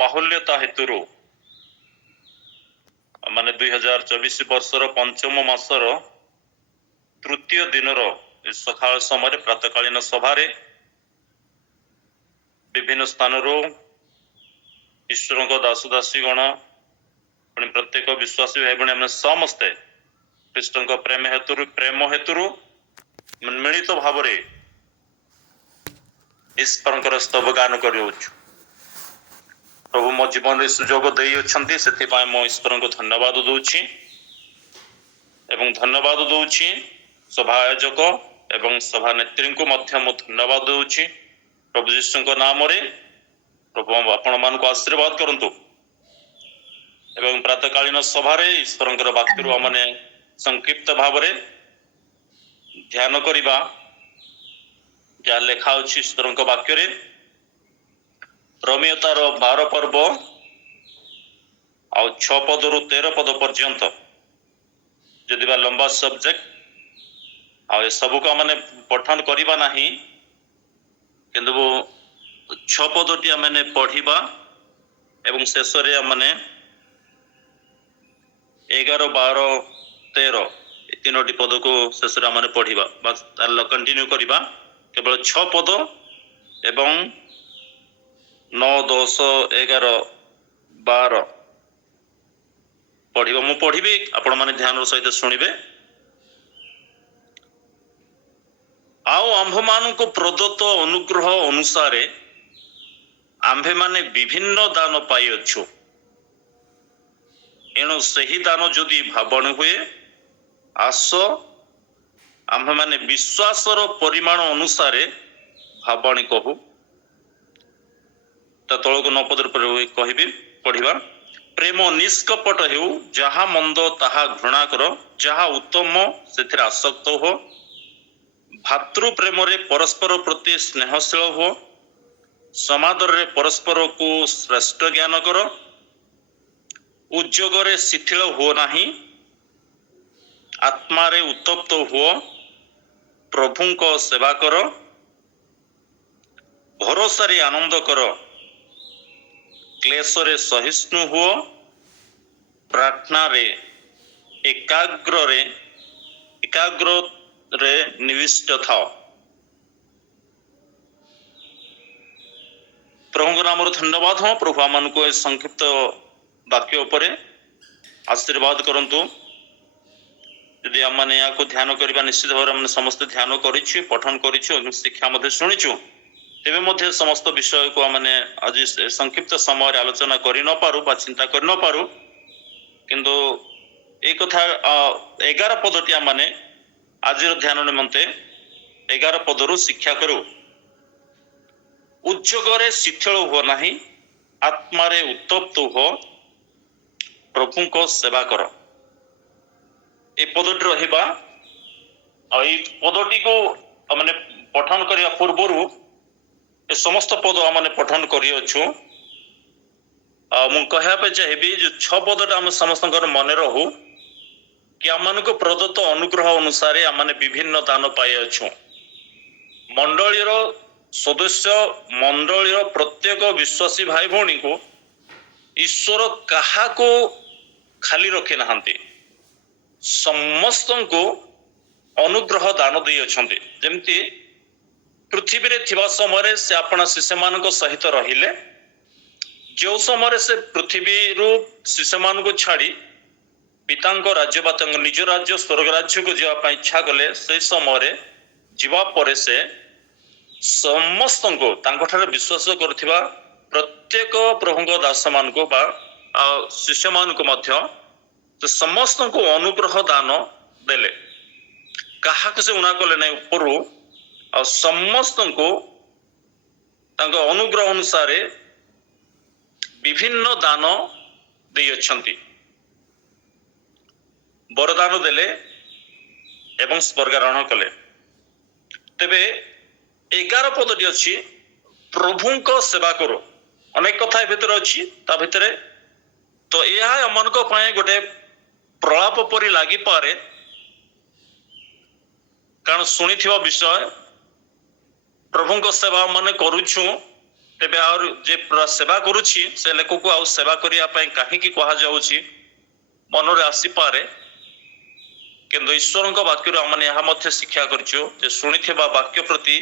बाहुल्यता हेतु माने 2024 वर्षर पंचम मासर तृतीय दिन सकाल समय प्रातकालीन सभा विभिन्न स्थान ईश्वर दास दासी गण प्रत्येक विश्वासी भाई भाई समस्ते कृष्ण प्रेम हेतु मिलित भाव ईश्वर स्तव गान कर प्रभु मो जीवन सुजोग से मो ईश्वर को धन्यवाद दूची एवं धन्यवाद दूची सभा आयोजक एवं सभा नेत्री को धन्यवाद दूची प्रभु यीशु नाम रे प्रभु आपण मान को आशीर्वाद करंतु एवं प्रातकालीन सभा ईश्वर वाक्य मैंने संक्षिप्त भाव ध्यान करवा जहाँ लेखा अच्छी ईश्वर वाक्य रम्यतार 12 पर्व आ 6 पद रु 13 पद पर्यंत जदि लंबा सब्जेक्ट आ सब को मैंने पठन करवा नहीं किंतु 6 पदटी मैंने पढ़ा एवं शेष मैंने 11, 12, 13 तीनोटी पद को शेष मैंने पढ़ा बस कंटिन्यू करवा केवल 6 पद एवं 9, 10, 11, 12 पढ़ा मु पढ़ी आपण मैंने ध्यान सहित शुणिबे। आओ आंभ मान को प्रदत्त अनुग्रह अनुसार आंभे माने विभिन्न दान पाई अच्छु एणु सही दान जदि भावण हुए आस आंभ माने विश्वासर परिमाण अनुसार भावणी कहू तल को 9 पद कहबी पढ़ा प्रेम निष्कपट हेउ जहा मंद ताहा घृणा कर जहा उत्तम से आसक्त हो भातृ प्रेम रे परस्पर प्रति स्नेहशील हो समादर रे परस्पर को श्रेष्ठ ज्ञान कर उद्योग रे शिथिल हो नहीं आत्मा रे उत्तप्त हो प्रभु को सेवा कर भरोसा रे आनंद कर क्लेश रे सहिष्णु हो प्रार्थना रे एकाग्र रे निविष्ट था। प्रभु नाम धन्यवाद हो प्रभु आम को संक्षिप्त वाक्य उपरे आशीर्वाद करंतु यदि आम मैंने या ध्यान करवा निश्चित भाव में समस्त ध्यान करिछु पठन करिछु शिक्षा शुणिछु तेबे मध्य समस्त विषय को मैंने आज संक्षिप्त समय आलोचना करि न पारु बा चिंता करि न पारु किंतु एक कथा 11 पदटी माने आज ध्यान निमंते 11 पदरु शिक्षा करू उद्योग रे शिथिल हो नहीं आत्मा रे उत्तप्त हो प्रभु को सेवा कर ए पदटी रहिबा आ ए पदटी को माने पठन करिया पूर्वरु ए समस्त पद मैंने पठन करियछु मु कहया पे चाहेबी जो 6 पदटा हम समस्त मन रहू कि आम को प्रदत्त अनुग्रह अनुसार आम विभिन्न दान पाई अच्छु मंडलीर सदस्य मंडलीर प्रत्येक विश्वासी भाई भौणी को ईश्वर कहा को खाली रखी नहांती समस्त को अनुग्रह दान दे अच्छे जमती पृथ्वी रे थिबा समय से अपना शिष्य मान सहित रहिले जो समय से पृथ्वी रु शिष्य मान को छाड़ी पिता राज्य बा निज राज्य स्वर्ग राज्य को जावाई इच्छा कले से समय जीवा परे से समस्त को विश्वास करथिबा प्रत्येक प्रभु दास मान को बा शिष्य मान को मध्य समस्त को अनुग्रह दान देले कहा से उना कले नहीं ऊपर और समस्त को अनुग्रह अनुसार विभिन्न दान दे अच्छंती वरदान देले एवं स्वर्गारोहण कले तेबे 11 पदटी अच्छी प्रभु को सेवा करो अनेक कथा भितर अच्छी ता भितर तो यह मन को गोटे प्रलाप परि लगी पारे कारण शुणी विषय प्रभु को सेवा माने करुछु ତେବେ ଆଉ ଯେ ସେବା କରୁଛି ସେ ଲୋକକୁ ଆଉ ସେବା କରିବା ପାଇଁ କାହିଁକି କୁହାଯାଉଛି ମନରେ ଆସିପାରେ, କିନ୍ତୁ ଈଶ୍ୱରଙ୍କ ବାକ୍ୟରୁ ଆମେ ଏହା ମଧ୍ୟ ଶିକ୍ଷା କରିଛୁ ଯେ ଶୁଣିଥିବା ବାକ୍ୟ ପ୍ରତି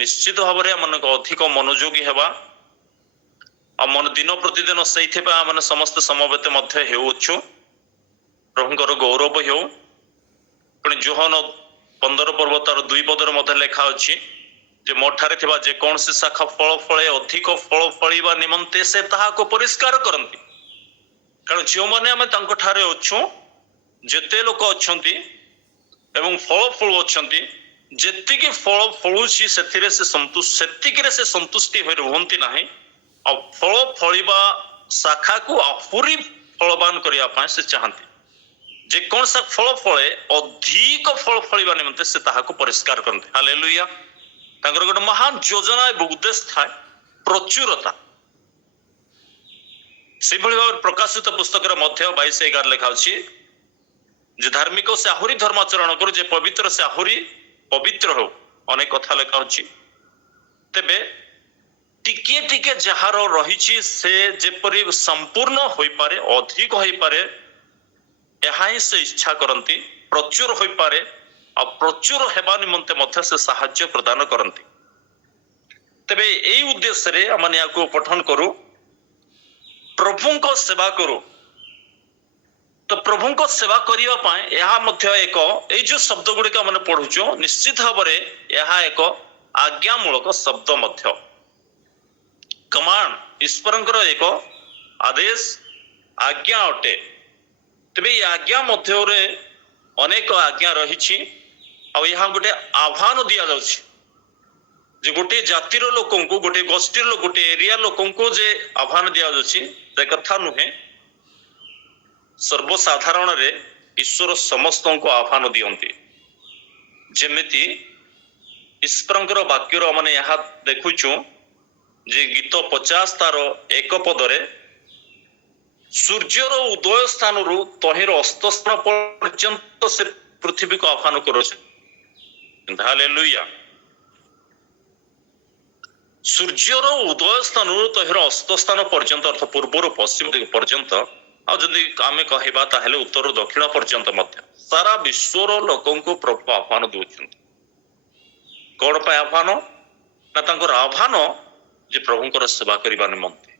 ନିଶ୍ଚିତ ଭାବରେ ଆମମାନଙ୍କୁ ଅଧିକ ମନୋଯୋଗୀ ହେବା। ଆଉ ଦିନ ପ୍ରତିଦିନ ସେଇଥିପାଇଁ ଆମେ ସମସ୍ତେ ସମବେତ ମଧ୍ୟ ହେଉଅଛୁ, ପ୍ରଭୁଙ୍କର ଗୌରବ ହେଉ। ପୁଣି ଯୋହନ 15 ପର୍ବ ତାର 2 ପଦରେ ମଧ୍ୟ ଲେଖା ଅଛି ଯେ ମୋଠାରେ ଥିବା ଯେକୌଣସି ଶାଖା ଫଳ ଫଳେ ଅଧିକ ଫଳ ଫଳିବା ନିମନ୍ତେ ସେ ତାହାକୁ ପରିଷ୍କାର କରନ୍ତି। କାରଣ ଯେଉଁମାନେ ଆମେ ତାଙ୍କ ଠାରେ ଅଛୁ, ଯେତେ ଲୋକ ଅଛନ୍ତି ଏବଂ ଫଳ ଫଳୁଅଛନ୍ତି, ଯେତିକି ଫଳ ଫଳୁଛି ସେଥିରେ ସେତିକିରେ ସେ ସନ୍ତୁଷ୍ଟି ହୋଇ ରୁହନ୍ତି ନାହିଁ। ଆଉ ଫଳ ଫଳିବା ଶାଖାକୁ ଆହୁରି ଫଳବାନ କରିବା ପାଇଁ ସେ ଚାହାନ୍ତି। ଯେକୌଣସି ଫଳ ଫଳେ ଅଧିକ ଫଳ ଫଳିବା ନିମନ୍ତେ ସେ ତାହାକୁ ପରିଷ୍କାର କରନ୍ତି। ହାଲେଲୁୟା। ତାଙ୍କର ଗୋଟେ ମହାନ ଯୋଜନା ଏବଂ ଉଦ୍ଦେଶ୍ୟ ଥାଏ, ପ୍ରଚୁରତା। ସେଭଳି ଭାବରେ ପ୍ରକାଶିତ ପୁସ୍ତକରେ ମଧ୍ୟ 22:11 ଲେଖା ଅଛି ଯେ ଧାର୍ମିକ ସେ ଆହୁରି ଧର୍ମାଚରଣ କରୁ, ଯେ ପବିତ୍ର ସେ ଆହୁରି ପବିତ୍ର ହେଉ। ଅନେକ କଥା ଲେଖା ଅଛି। ତେବେ ଟିକିଏ ଟିକେ ଯାହାର ରହିଛି ସେ ଯେପରି ସମ୍ପୂର୍ଣ୍ଣ ହୋଇପାରେ, ଅଧିକ ହୋଇପାରେ, ଏହା ହିଁ ସେ ଇଚ୍ଛା କରନ୍ତି। ପ୍ରଚୁର ହୋଇପାରେ ଆଉ ପ୍ରଚୁର ହେବା ନିମନ୍ତେ ମଧ୍ୟ ସେ ସାହାଯ୍ୟ ପ୍ରଦାନ କରନ୍ତି। ତେବେ ଏଇ ଉଦ୍ଦେଶ୍ୟରେ ଆମେ ଏହାକୁ ପଠନ କରୁ, ପ୍ରଭୁଙ୍କ ସେବା କରୁ। ତ ପ୍ରଭୁଙ୍କ ସେବା କରିବା ପାଇଁ ଏହା ମଧ୍ୟ ଏକ, ଏଇ ଯୋଉ ଶବ୍ଦ ଗୁଡ଼ିକ ଆମେ ପଢୁଛୁ ନିଶ୍ଚିତ ଭାବରେ ଏହା ଏକ ଆଜ୍ଞାମୂଳକ ଶବ୍ଦ ମଧ୍ୟ। କମାଣ୍ଡ, ଈଶ୍ୱରଙ୍କର ଏକ ଆଦେଶ, ଆଜ୍ଞା ଅଟେ। ତେବେ ଏହି ଆଜ୍ଞା ମଧ୍ୟରେ ଅନେକ ଆଜ୍ଞା ରହିଛି ଆଉ ଏହା ଗୋଟେ ଆହ୍ୱାନ ଦିଆଯାଉଛି ଯେ ଗୋଟେ ଜାତିର ଲୋକଙ୍କୁ, ଗୋଟେ ଗୋଷ୍ଠୀର, ଗୋଟେ ଏରିଆ ଲୋକଙ୍କୁ ଯେ ଆହ୍ୱାନ ଦିଆଯାଉଛି ସେ କଥା ନୁହେଁ। ସର୍ବସାଧାରଣରେ ଈଶ୍ୱର ସମସ୍ତଙ୍କୁ ଆହ୍ୱାନ ଦିଅନ୍ତି। ଯେମିତି ଈଶ୍ୱରଙ୍କର ବାକ୍ୟର ଆମେ ଏହା ଦେଖୁଛୁ ଯେ ଗୀତ 50 ତାର 1 ପଦରେ ସୂର୍ଯ୍ୟର ଉଦୟ ସ୍ଥାନରୁ ତହିଁର ଅସ୍ତ ସ୍ଥାନ ପର୍ଯ୍ୟନ୍ତ ସେ ପୃଥିବୀକୁ ଆହ୍ୱାନ କରୁଛି। ହାଲେଲୁୟା। ସୂର୍ଯ୍ୟର ଉଦୟ ସ୍ଥାନରୁ ତହିଁର ଅସ୍ତ ସ୍ଥାନ ପର୍ଯ୍ୟନ୍ତ, ଅର୍ଥ ପୂର୍ବରୁ ପଶ୍ଚିମ ଦିଗ ପର୍ଯ୍ୟନ୍ତ, ଆଉ ଯଦି ଆମେ କହିବା ତାହେଲେ ଉତ୍ତରରୁ ଦକ୍ଷିଣ ପର୍ଯ୍ୟନ୍ତ ମଧ୍ୟ ସାରା ବିଶ୍ୱର ଲୋକଙ୍କୁ ପ୍ରଭୁ ଆହ୍ୱାନ ଦେଉଛନ୍ତି। କଣ ପାଇଁ ଆହ୍ୱାନ? ନା ତାଙ୍କର ଆହ୍ୱାନ ଯେ ପ୍ରଭୁଙ୍କର ସେବା କରିବା ନିମନ୍ତେ।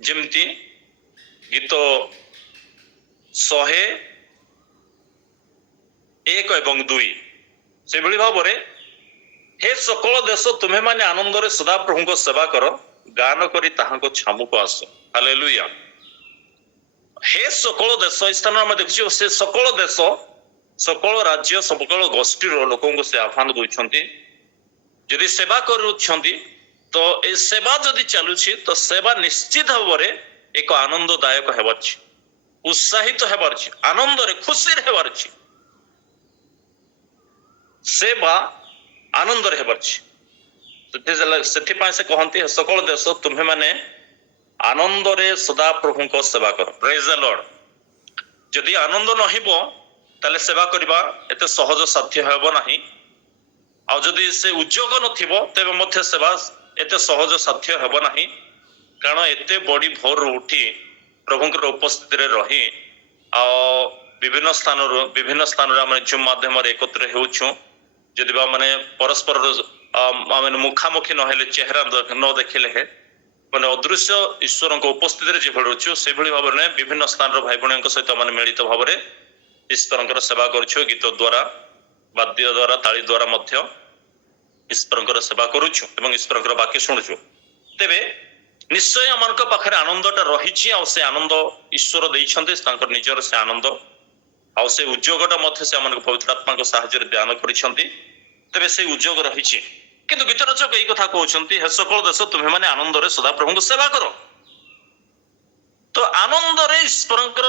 ଯେମିତି ଗୀତ 101 ଏବଂ 2 ସେଭଳି ଭାବରେ ହେ ସକଳ ଦେଶ ତୁମେମାନେ ଆନନ୍ଦରେ ସଦା ପ୍ରଭୁଙ୍କ ସେବା କର, ଗାନ କରି ତାହାଙ୍କ ଛାମୁକୁ ଆସ। ହାଲେଲୁୟା। ହେ ସକଳ ଦେଶ, ଏଇ ସ୍ଥାନରେ ଆମେ ଦେଖିଛୁ ସେ ସକଳ ଦେଶ, ସକଳ ରାଜ୍ୟ, ସକଳ ଗୋଷ୍ଠୀର ଲୋକଙ୍କୁ ସେ ଆହ୍ୱାନ ଦେଉଛନ୍ତି। ଯଦି ସେବା କରୁଛନ୍ତି ତ ଏ ସେବା ଯଦି ଚାଲୁଛି ତ ସେବା ନିଶ୍ଚିତ ଭାବରେ ଏକ ଆନନ୍ଦଦାୟକ ହେବାର ଅଛି, ଉତ୍ସାହିତ ହେବାର ଅଛି, ଆନନ୍ଦରେ ଖୁସିରେ ହେବାର ଅଛି। ସେବା ଆନନ୍ଦରେ ହେବାର ଅଛି। ସେଥିପାଇଁ ସେ କହନ୍ତି ସକଳ ଦେଶ ତୁମେମାନେ ଆନନ୍ଦରେ ସଦା ପ୍ରଭୁଙ୍କ ସେବା କର। ପ୍ରେଜ୍ ଦ ଲର୍ଡ। ଯଦି ଆନନ୍ଦ ନହିବ ତାହେଲେ ସେବା କରିବା ଏତେ ସହଜ ସାଧ୍ୟ ହେବ ନାହିଁ। ଆଉ ଯଦି ସେ ଉଦ୍ଯୋଗ ନଥିବ ତେବେ ମଧ୍ୟ ସେବା ଏତେ ସହଜ ସାଧ୍ୟ ହେବ ନାହିଁ। କାରଣ ଏତେ ବଡି ଭୋରରୁ ଉଠି ପ୍ରଭୁଙ୍କର ଉପସ୍ଥିତିରେ ରହି ଆଉ ବିଭିନ୍ନ ସ୍ଥାନରେ ଆମେ ଜୁମ୍ ମାଧ୍ୟମରେ ଏକତ୍ର ହେଉଛୁ। ଯଦି ବା ମାନେ ପରସ୍ପରର ମାନେ ମୁଖାମୁଖି ନହେଲେ, ଚେହେରା ନ ଦେଖିଲେ ମାନେ ଅଦୃଶ୍ୟ ଈଶ୍ୱରଙ୍କ ଉପସ୍ଥିତିରେ ଯେଭଳି ରହୁଛୁ ସେଭଳି ଭାବରେ ବିଭିନ୍ନ ସ୍ଥାନର ଭାଇ ଭଉଣୀଙ୍କ ସହିତ ମାନେ ମିଳିତ ଭାବରେ ଈଶ୍ୱରଙ୍କର ସେବା କରୁଛୁ। ଗୀତ ଦ୍ୱାରା, ବାଦ୍ୟ ଦ୍ୱାରା, ତାଳି ଦ୍ୱାରା ମଧ୍ୟ ଈଶ୍ୱରଙ୍କର ସେବା କରୁଛୁ ଏବଂ ଈଶ୍ୱରଙ୍କର ବାକ୍ୟ ଶୁଣୁଛୁ। ତେବେ ନିଶ୍ଚୟ ଆମମାନଙ୍କ ପାଖରେ ଆନନ୍ଦଟା ରହିଛି ଆଉ ସେ ଆନନ୍ଦ ଈଶ୍ୱର ଦେଇଛନ୍ତି, ତାଙ୍କର ନିଜର ସେ ଆନନ୍ଦ ଆଉ ସେ ଉଦ୍ଯୋଗଟା ମଧ୍ୟ ସେ ଆମମାନଙ୍କୁ ପବିତ୍ର ଆତ୍ମାଙ୍କ ସାହାଯ୍ୟରେ ଦାନ କରିଛନ୍ତି। ତେବେ ସେ ଉଦ୍ଯୋଗ ରହିଛି। କିନ୍ତୁ ଗୀତ ରଚକ ଏଇ କଥା କହୁଛନ୍ତି ହେ ସକଳ ଦେଶ ତୁମେମାନେ ଆନନ୍ଦରେ ସଦା ପ୍ରଭୁଙ୍କୁ ସେବା କର। ତ ଆନନ୍ଦରେ ଈଶ୍ୱରଙ୍କର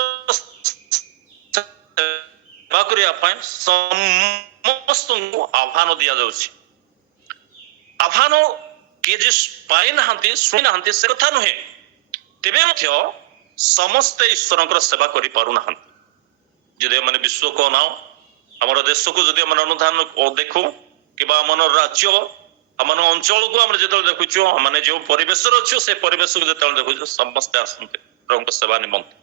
ସେବା କରିବା ପାଇଁ ସମସ୍ତଙ୍କୁ ଆହ୍ୱାନ ଦିଆଯାଉଛି। ଆହ୍ୱାନ କିଏ ଯେ ପାଇନାହାନ୍ତି, ଶୁଣିନାହାନ୍ତି ସେ କଥା ନୁହେଁ। ତେବେ ମଧ୍ୟ ସମସ୍ତେ ଈଶ୍ୱରଙ୍କର ସେବା କରିପାରୁନାହାନ୍ତି। ଯଦି ଆମେ ବିଶ୍ୱକୁ ଅନାଉ, ଆମର ଦେଶକୁ ଯଦି ଆମେ ଅନୁଧ୍ୟାନ ଦେଖୁ କିମ୍ବା ଆମର ରାଜ୍ୟ आम अंचल को आम जो देखु मैंने जो परिवेश अच्छु से परिवेश को जो देखु समस्ते आसते प्रभु सेवा निमंते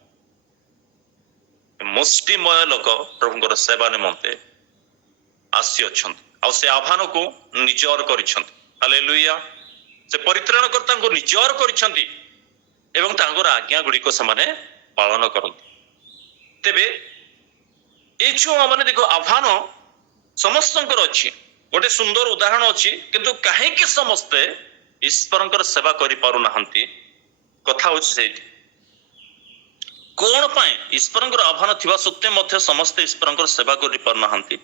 मुष्टिमय लोक प्रभु सेवा निमंते आसी अच्छा से आह्वान को निजर करेलुया से परित्राणकर्ता को निजर कर आज्ञा गुड़िक से पालन करते तेबे ये जो मैंने देखो आह्वान समस्त अच्छी गोटे सुंदर उदाहरण अच्छी किंतु कहीं समस्ते ईश्वर सेवा करि पारु नाहंती कथा होछि कौन पाए ईश्वर आह्वान थिबा सत्वे मध्य समस्ते ईश्वर सेवा करि पारु नाहंती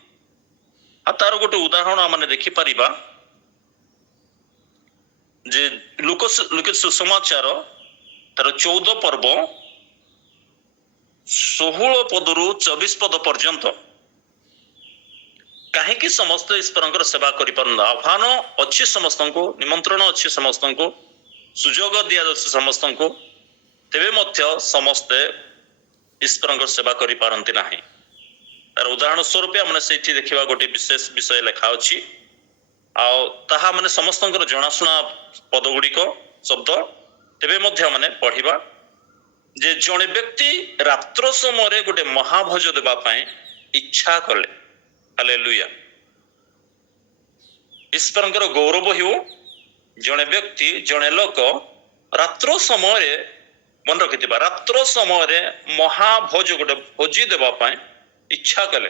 तार गोटे उदाहरण मैंने देखि परिबा जे लुक सुसमाचार तार 14 पर्व 16 पदरु 24 पद पर्यंत कहीं समस्त ईश्वर सेवा करि पारु आह्वान अच्छी समस्त को निमंत्रण अच्छी समस्त को सुजोग दिया जाଉଛି समस्त को तेबे मध्य समस्ते ईश्वर सेवा करि पारंती नाही तार उदाहरण स्वरूप हमने सेठी देखिबा गोटे विशेष विषय लिखा अछि ताहा माने समस्त जनाशुना पद गुड़िक शब्द तेबे मध्य माने पढ़िबा जे जड़े व्यक्ति रात्र समय गोटे महाभोज देबा पाए इच्छा कले हालेलुया ईश्वर गौरव हो जड़े व्यक्ति जड़े लोक रात्र समय मन रखि रात्र समय महाभोज गोटे भोजी देबा पाए इच्छा कले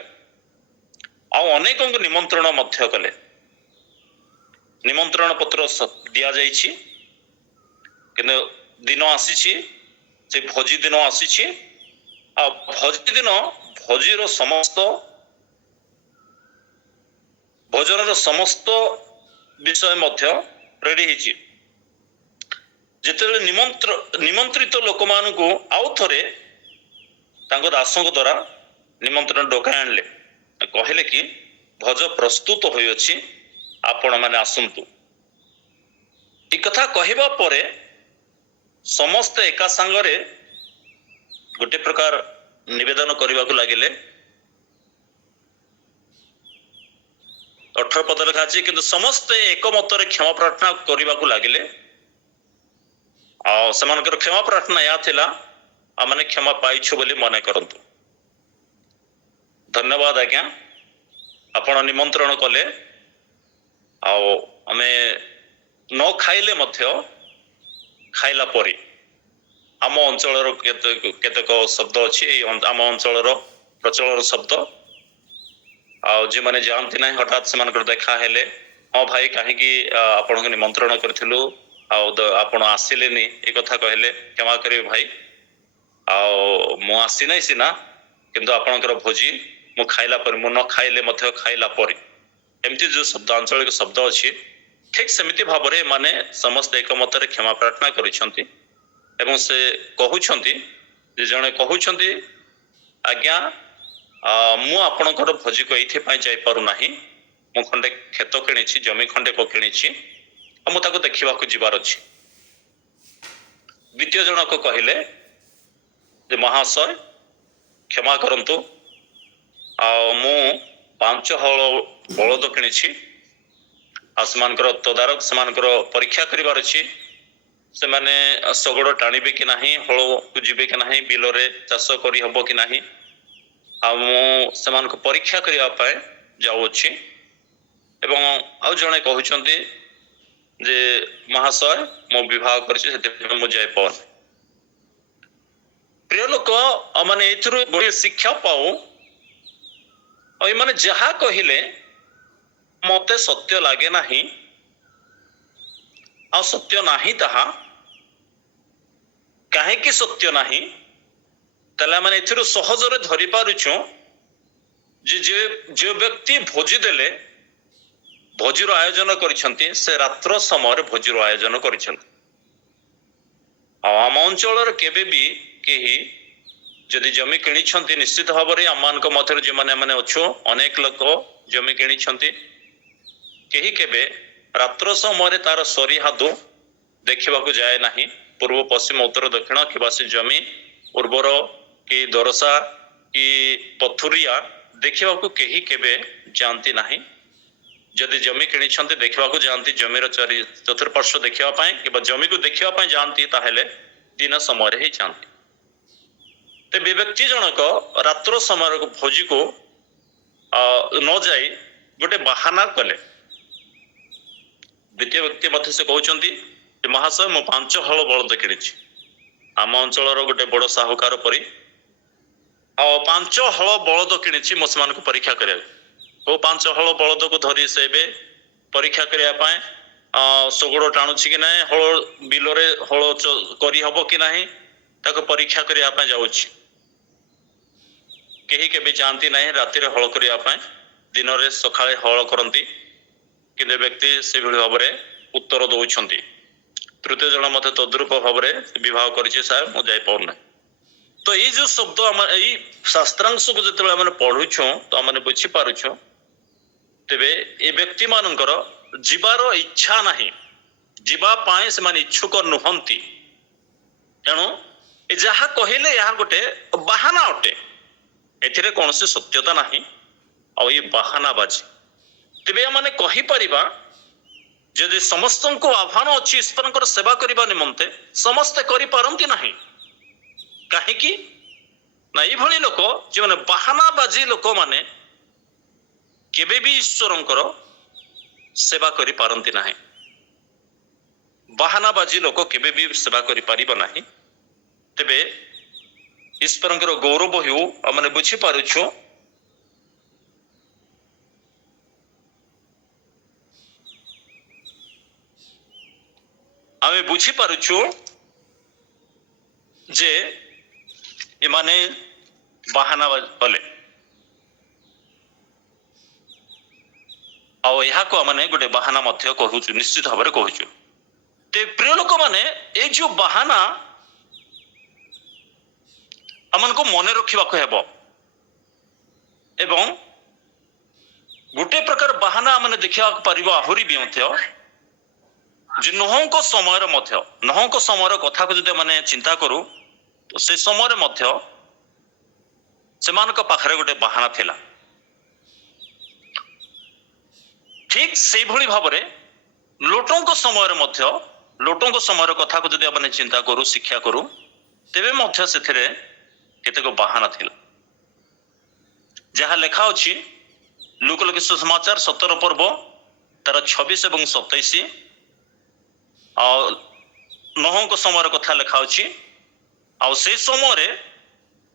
अनेक निमंत्रण मध्य कले निमंत्रण पत्र दिया जाइछि किंतु दिन आसी से भोजी दिन आसी भोजी दिन भोजीर समस्त भोजन समस्त विषय मध्य रेडी होइछि जेतेबेले निमंत्रित लोक मानकु आउ थरे तांको दासंक द्वारा निमंत्रण डका आणले कहले कि भोज प्रस्तुत होई अछि आपण माने आसंतु ए कथा कहबा परे समस्त एका संगरे गोटे प्रकार निवेदन करबा को लागिले 18 पद लिखा अछि किंतु समस्त एक मतरे क्षमा प्रार्थना करबा को लागिले आ समानकर क्षमा प्रार्थना या थिला आ माने क्षमा पाइछु बोली मने करंतु धन्यवाद आज्ञा आपण निमंत्रण कले आमे न खाइले मध्य खाइला परी आम अंचल केतक शब्द अच्छी आम अंचल प्रचलन शब्द जे मैंने जानती ना हठात से देखा हेले हाँ भाई कहीं आपण निमंत्रण करूँ आपण आसिलेनी ए कथा कहले क्षमा करें भाई आसी ना सीना किंतु आपणकर भोजी मु खाइला पर मु न खाइले मध्य खाइला पर एमती जो शब्द आंचलिक शब्द अच्छी ठीक सेमिति भाव में माने समस्त एक मतरे क्षमा प्रार्थना करिसंती एवं से कहउछंती जे जणे कहउछंती आज्ञा मु आपणकर भोजी को एथि पई जाई पारु नाही मु खंडे खेत किणीछि जमी खंडे को किणीछि मु ताको देखिबा को जिबार अछि द्वितीय जन को कहले जे महाशय क्षमा करंतु मु 5 हल बलद किणीछि आसमानकर तदारक समानकर परीक्षा करिवार अछि से माने सगड़ टाणिबे कि नाही हल को जिबे कि नाही बिलरे चाष करि हबो कि नाही सेमानक परीक्षा करिया पाए जाउ अछि एवं आउ जणे कहउछंती जे महाशय मो विवाह करछि सेते मो जाय पाउ प्रिय लोक माने एथुरु बड़ी शिक्षा पाऊ और माने जहा कहिले मते सत्य लागे नाही आ सत्य नाही ताहा काहे कि सत्य नाही तला माने एथुरु सहजरे धरि पारुछु जे जे व्यक्ति भोजी देले भोजीर आयोजन करिसंती से रात्र समय भोजीर आयोजन करिसंती आम अंचल केबे भी केही जदि जमी किणी निश्चित भाव में आम मध्य जो मैंने अच्छु अनेक लोक जमी किणी कहीं केबे रात्र समय तार सरी हादु देखा जाए ना पूर्व पश्चिम उत्तर दक्षिण कि से जमी उर्वर कि दरसा कि पथुरिया देखा कहीं केबे जानती नहीं जदि जमी किणिछन्ति देखिबाकू जाआंती जमीर चतुर्पार्श्व देखिबा पई कि जमी को देखिबा पई जाआंती ताहेले दिन समय ही जाआंती। ते व्यक्ति जनक रात्र समय भोजी को न जाई गोटे बाहाना कले। द्वितीय व्यक्ति मध्य से कहउचंती महाशय मु 5 हल बलद किणिछि आम अंचल गोटे बड़ साहुकार परी 5 हल बलद किणिछि मो समान को परीक्षा करिया ओ 5 हल बलद को धरी से परीक्षा करिया पाए सगुड़ टाणुछि कि नहीं हल बिलरे हल करी हबो कि नहीं ताको परीक्षा करिया पाए जाउछि। केही केबे जानती नहीं राति रे हल करिया पाए दिन रे सखाळे हल करंती कि व्यक्ति से भाव में उत्तर दौरान। तृतीय जन मत तद्रूप भाव में विवाह कर साहेब मुझे जाई पाऊना। तो ये जो शब्द आम यही शास्त्रांश को जो आम पढ़ुछ तो आम बुझी पारुछ तेबे ये व्यक्ति मानकर जीवार इच्छा नहीं जीवाई से इच्छुक नुहंती तेणु जहा कहले यह गोटे बाहाना अटे एथिरे कौन सत्यता नहीं आ ये बाहानाबाजी। तेबे माने कहि परिबा जदि समस्त को आह्वान अच्छी ईश्वर सेवा करने निमंते समस्ते करि पारंती नहीं कहीं ना ये लोक जो मैंने बाहानाबाजी लोक माने केबे भी ईश्वर सेवा करि पारंती नहीं। बाहानाबाजी लोक केबे भी सेवा करि पारिबा नहीं। तेबे ईश्वर गौरव हो मैंने बुझी पारुछु आमे बुझी पारुछु जे एमाने बाहाना बोले आउ यहाँ को मैंने गोटे बाहाना मध्य कहूँ निश्चित भाव में कहूँ। ते प्रिय लोक माने ए जो बाहाना आमन को मने रखा हेबो एवं गोटे प्रकार बाहाना मैंने देखा पारिबो आहुरी भी मध्य जे नहंक समय मध्य नहंक समय कथा को जदि माने चिंता करू तो से समय मध्य सेमानक पाखरे गोटे बाहाना थिला। ठीक से भली भाव में लोटों समय मध्य लोटों समय कथा को जदि माने चिंता करू शिक्षा करू तेबे मध्य सेथिरे केतेक बाहाना थिला जहाँ लेखा अछि लोकलिखित समाचार 17 पर्व तार 26 एवं 27 नहंक समय कथा लेखा अछि से समय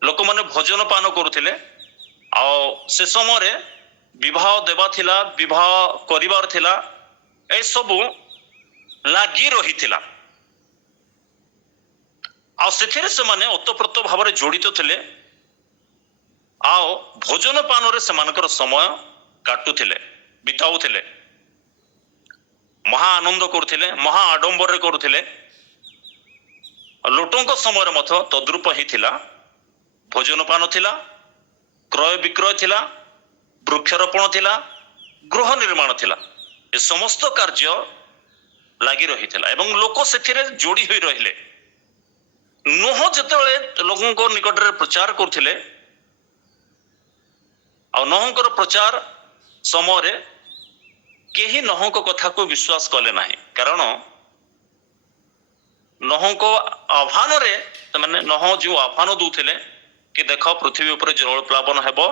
लोक माने भोजन पान करुथिले से समय विवाह देवा थिला विवाह करिवार थिला ए सबु लागी रहिथिला सेथिरे से माने ओतप्रोत भाव में जड़ित थिले भोजन पान रे सेमानकर समय काटुथिले बिताउथिले महा आनंद करुथिले महा आडंबर रे करुथिले। लोटों समय मध्य तद्रूप ही थिला भोजन पान थिला क्रय विक्रय थिला वृक्षरोपण थिला गृह निर्माण थिला ए समस्त कार्य लागी रहिथिला एवं लोक सेथिरे जोड़ी होई रहिले। नोह जेतेबेले लोगों को निकट रे प्रचार करथिले नहंकर प्रचार समय केही नहंक कथा को विश्वास कले नाही कारण नहंक आह्वान रे माने नह जो आह्वान दूथिले कि देख पृथ्वी ऊपर जल प्लावन हेबो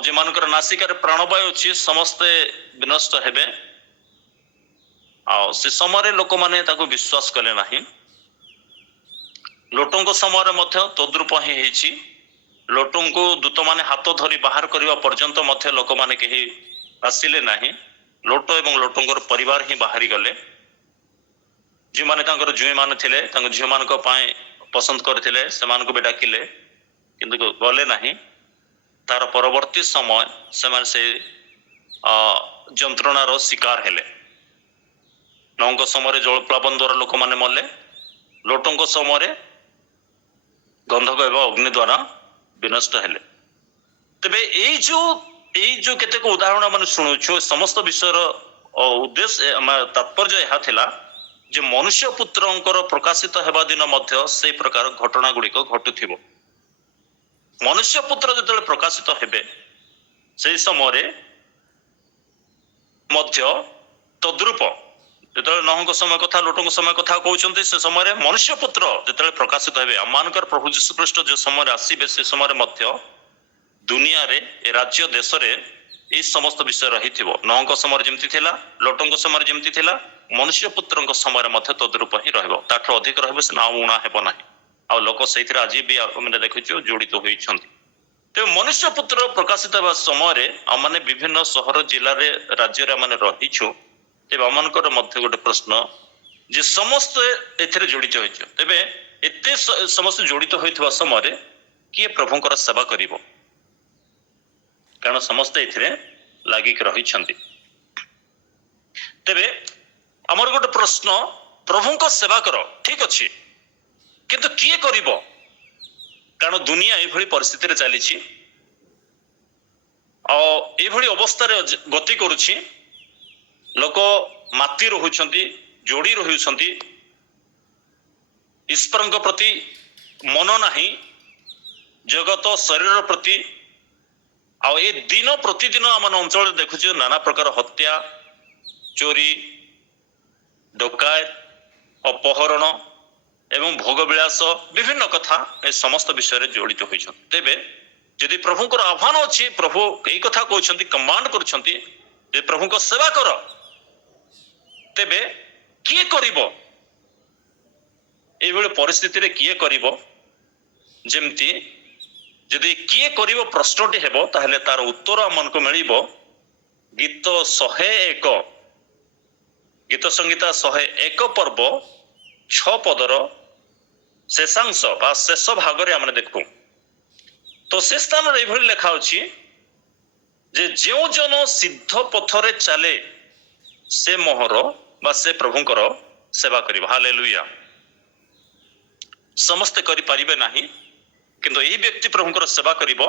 जे मानकर नासिकार प्राणवायु अछि समस्ते विनष्ट हेबे से समय लोक माने ताको विश्वास कले नाही। लोटों समय मध्य तद्रूप ही हेछि लोटों को दूत माने हाथ धरी बाहर करने पर्यंत मध्य लोक माने कहीं आसिले नहीं। लोट एवं लोटों परिवार ही बाहरी गले जो माने तांकर जुए मान थिले तांकर झियो मान को पाए पसंद करथिले सेमान को भी डाकिले किंतु गले नहीं। तार परवर्ती समय सेमान से जंत्रणार शिकार हेले। नौंक समय जल प्लावन द्वारा लोक माने मले लोटों समय गंधक एवं अग्नि द्वारा विनष्ट हेले। तेबे ए जो केतेक उदाहरण माने शुणुछु समस्त विषयर उद्देश्य तात्पर्य यह थिला जे मनुष्य पुत्रंकर प्रकाशित हेबा दिन मध्य से प्रकार घटना गुड़िक घटुथिबो। मनुष्य पुत्र जतले प्रकाशित हेबे से समय ମଧ୍ୟ ତଦ୍ରୂପ ଯେତେବେଳେ ନହଙ୍କ ସମୟ କଥା ଲୋଟଙ୍କ ସମୟ କଥା କହୁଛନ୍ତି ସେ ସମୟରେ ମନୁଷ୍ୟ ପୁତ୍ର ଯେତେବେଳେ ପ୍ରକାଶିତ ହେବେ ଆମମାନଙ୍କର ପ୍ରଭୁ ଯୀଶୁ ଖ୍ରୀଷ୍ଟ ଯେଉଁ ସମୟରେ ଆସିବେ ସେ ସମୟରେ ମଧ୍ୟ ଦୁନିଆରେ ଏ ରାଜ୍ୟ ଦେଶରେ ଏଇ ସମସ୍ତ ବିଷୟ ରହିଥିବ। ନହଙ୍କ ସମୟରେ ଯେମିତି ଥିଲା ଲୋଟଙ୍କ ସମୟରେ ଯେମିତି ଥିଲା ମନୁଷ୍ୟ ପୁତ୍ରଙ୍କ ସମୟରେ ମଧ୍ୟ ତଦ୍ରୂପ ହିଁ ରହିବ। ତାଠୁ ଅଧିକ ରହିବ ସେ ନାଁ ଉଣା ହେବ ନାହିଁ। ଆଉ ଲୋକ ସେଇଥିରେ ଆଜି ବି ଆମେ ଦେଖୁଛୁ ଜଡ଼ିତ ହୋଇଛନ୍ତି। ତେବେ ମନୁଷ୍ୟ ପୁତ୍ର ପ୍ରକାଶିତ ହେବା ସମୟରେ ଆମମାନେ ବିଭିନ୍ନ ସହର ଜିଲ୍ଲାରେ ରାଜ୍ୟରେ ଆମେ ରହିଛୁ। ତେବେ ଆମମାନଙ୍କର ମଧ୍ୟ ଗୋଟେ ପ୍ରଶ୍ନ ଯେ ସମସ୍ତେ ଏଥିରେ ଜଡ଼ିତ ହୋଇଛୁ। ତେବେ ଏତେ ସମସ୍ତେ ଜଡ଼ିତ ହୋଇଥିବା ସମୟରେ କିଏ ପ୍ରଭୁଙ୍କର ସେବା କରିବ? କାରଣ ସମସ୍ତେ ଏଥିରେ ଲାଗିକି ରହିଛନ୍ତି। ତେବେ ଆମର ଗୋଟେ ପ୍ରଶ୍ନ ପ୍ରଭୁଙ୍କ ସେବା କର ଠିକ ଅଛି କିନ୍ତୁ କିଏ କରିବ? କାରଣ ଦୁନିଆ ଏଇଭଳି ପରିସ୍ଥିତିରେ ଚାଲିଛି ଆଉ ଏଇଭଳି ଅବସ୍ଥାରେ ଗତି କରୁଛି। ଲୋକ ମାତି ରହୁଛନ୍ତି, ଯୋଡ଼ି ରହୁଛନ୍ତି, ଈଶ୍ୱରଙ୍କ ପ୍ରତି ମନ ନାହିଁ, ଜଗତ ଶରୀର ପ୍ରତି। ଆଉ ଏ ଦିନ ପ୍ରତିଦିନ ଆମ ଅଞ୍ଚଳରେ ଦେଖୁଛୁ ନାନା ପ୍ରକାର ହତ୍ୟା, ଚୋରି, ଡକାୟତ, ଅପହରଣ ଏବଂ ଭୋଗ ବିଳାସ ବିଭିନ୍ନ କଥା ଏ ସମସ୍ତ ବିଷୟରେ ଜଡ଼ିତ ହୋଇଛନ୍ତି। ତେବେ ଯଦି ପ୍ରଭୁଙ୍କର ଆହ୍ୱାନ ଅଛି, ପ୍ରଭୁ ଏଇ କଥା କହୁଛନ୍ତି, କମାଣ୍ଡ କରୁଛନ୍ତି ଯେ ପ୍ରଭୁଙ୍କ ସେବା କର, ତେବେ କିଏ କରିବ? এইଭଳି ପରିସ୍ଥିତିରେ କିଏ କରିବ? ଯେମିତି ଯଦି କିଏ କରିବ ପ୍ରଶ୍ନଟି ହେବ ତାହେଲେ ତାର ଉତ୍ତର ଆମକୁ ମିଳିବ ଗୀତ 101 ଗୀତ ସଂହିତା 101 ପର୍ବ 6 ପଦର ଶେଷାଂଶ ବା ଶେଷ ଭାଗରେ ଆମେ ଦେଖୁ। ତ ସେ ସ୍ଥାନରେ ଏଇଭଳି ଲେଖା ଅଛି ଯେ ଯେଉଁ ଜନ ସିଦ୍ଧ ପଥରେ ଚାଲେ ସେ ମୋହର ବା ସେ ପ୍ରଭୁଙ୍କର ସେବା କରିବ। ହାଲେଲୁୟା। ସମସ୍ତେ କରିପାରିବେ ନାହିଁ, କିନ୍ତୁ ଏହି ବ୍ୟକ୍ତି ପ୍ରଭୁଙ୍କର ସେବା କରିବ